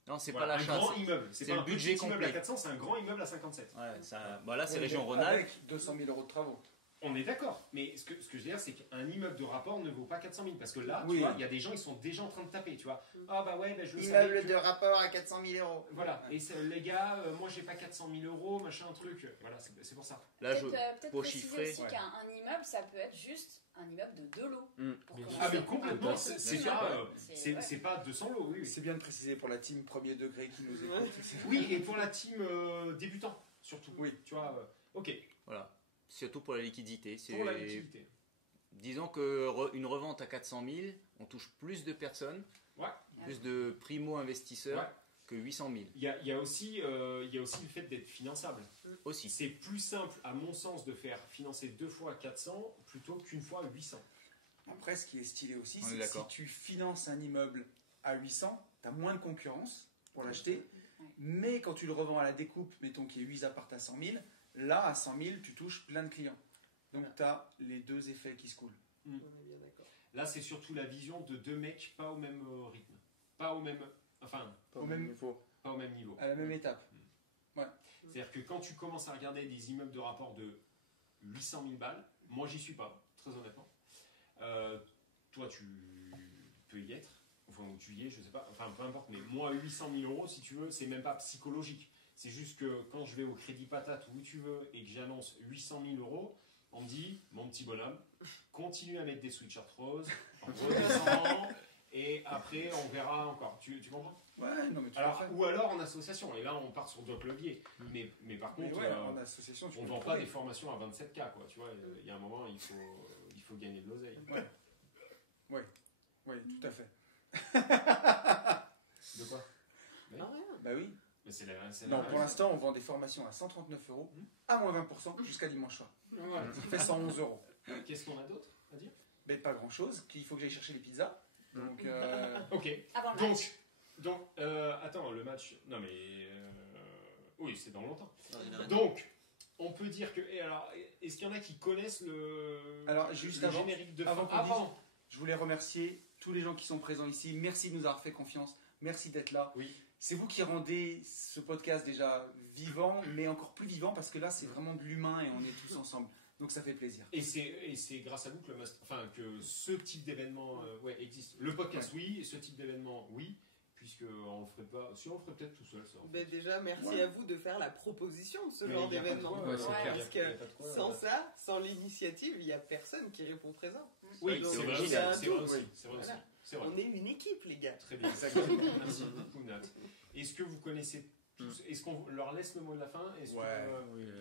Non, c'est Voilà, pas un l'achat. grand c'est- immeuble. c'est pas le un budget petit immeuble complet. à 400, c'est un grand immeuble à 57. Ouais, ça, bah là, c'est Oui, région mais Rhône-Alpes. avec 200 000 euros de travaux. On est d'accord, mais ce que je veux dire, c'est qu'un immeuble de rapport ne vaut pas 400 000 parce que là, Oui. tu vois, il y a des gens, ils sont déjà en train de taper, tu vois. Ah bah ouais, bah je le savais Immeuble que- de rapport à 400 000 euros. Voilà, et les gars, moi j'ai pas 400 000 euros, machin, truc. Voilà, c'est pour ça. Là, Peut-être pour préciser chiffrer, aussi qu'un immeuble, ça peut être juste un immeuble de 2 lots. Pour Bien commencer. Ah, mais complètement, c'est Bien pas, sûr. c'est pas 200 lots, oui. C'est bien de préciser pour la team premier degré qui nous écoute. Oui, et pour la team débutant, surtout. Oui. Tu vois, ok, voilà. Surtout pour la liquidité. C'est... pour la liquidité. Disons qu'une revente à 400 000, on touche plus de personnes, Ouais. plus de primo-investisseurs Ouais. que 800 000 Il y a aussi le fait d'être finançable. aussi. C'est plus simple, à mon sens, de faire financer 2 fois 400 plutôt qu'une fois 800. Après, ce qui est stylé aussi, On est c'est que si d'accord. tu finances un immeuble à 800, tu as moins de concurrence pour l'acheter. Mais quand tu le revends à la découpe, mettons qu'il y ait 8 apparts à 100 000, là, à 100 000, tu touches plein de clients. Donc, tu as les deux effets qui se coulent. On est bien d'accord. Là, c'est surtout la vision de 2 mecs pas au même rythme. Pas au même... Enfin, Pas au même niveau. pas au même niveau. À la même étape. C'est-à-dire que quand tu commences à regarder des immeubles de rapport de 800 000 balles, moi j'y suis pas, très honnêtement. Toi tu peux y être, enfin ou tu y es, je sais pas, enfin peu importe, mais moi 800 000 euros, si tu veux, c'est même pas psychologique. C'est juste que quand je vais au Crédit Patate ou où tu veux et que j'annonce 800 000 euros, on me dit, mon petit bonhomme, continue à mettre des sweatshirts roses, en redescendant, et après on verra encore. Tu comprends? Ouais, non, mais tout Alors, à fait. ou alors en association, et là on part sur d'autres leviers. Mais par Mais contre, ouais, en association, tu on peux vend le pas trouver. des formations à 27K, quoi. Tu vois, il y a un moment, il faut gagner de l'oseille. Oui, tout à fait. De quoi? Ah, rien. Bah oui. Mais c'est la Non, pour l'instant, on vend des formations à 139 € à moins 20% jusqu'à dimanche soir. Ouais. Ça fait 111 €. Qu'est-ce qu'on a d'autre à dire? Mais pas grand chose, qu'il faut que j'aille chercher les pizzas. Donc, Ok. Avant le match. Donc, attends, le match. Non, mais. Oui, c'est dans longtemps. Dans une heure et demie. Donc, on peut dire que. Et alors, est-ce qu'il y en a qui connaissent le. Alors, juste le avant- générique de avant fin qu'on dise- je voulais remercier tous les gens qui sont présents ici. Merci de nous avoir fait confiance. Merci d'être là. Oui. C'est vous qui rendez ce podcast déjà vivant, mais encore plus vivant parce que là, c'est vraiment de l'humain et on est tous ensemble. Donc ça fait plaisir. Et c'est grâce à vous que, que ce type d'événement existe. Le podcast, oui, et ce type d'événement, oui, puisque on le ferait pas. Si on le ferait peut-être tout seul, ça. En fait. Ben déjà, merci Ouais. à vous de faire la proposition de ce Mais genre y a pas de d'événement. quoi, Ouais, c'est clair. Parce Y a que pas de quoi, sans ça, sans l'initiative, il n'y a personne qui répond présent. Oui, Donc, c'est c'est vrai, original. c'est vrai Oui. aussi. C'est vrai aussi. Voilà. C'est vrai. On est une équipe, les gars. Très bien. Merci beaucoup, Nat. Est-ce que vous connaissez tous? Est-ce qu'on leur laisse le mot de la fin? Est-ce que, Ouais.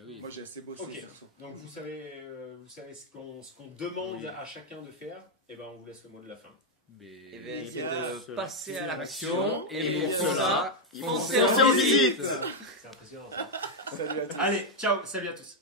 Oui. Moi, j'ai assez bossé Ok. sur ça. donc vous savez ce qu'on demande Oui. à chacun de faire. Et ben on vous laisse le mot de la fin. Eh bien, C'est c'est de passer à L'action, l'action. et pour pour cela, foncez foncez en en visite. visite. C'est impressionnant. Ça. Salut à tous. Allez, ciao, salut à tous.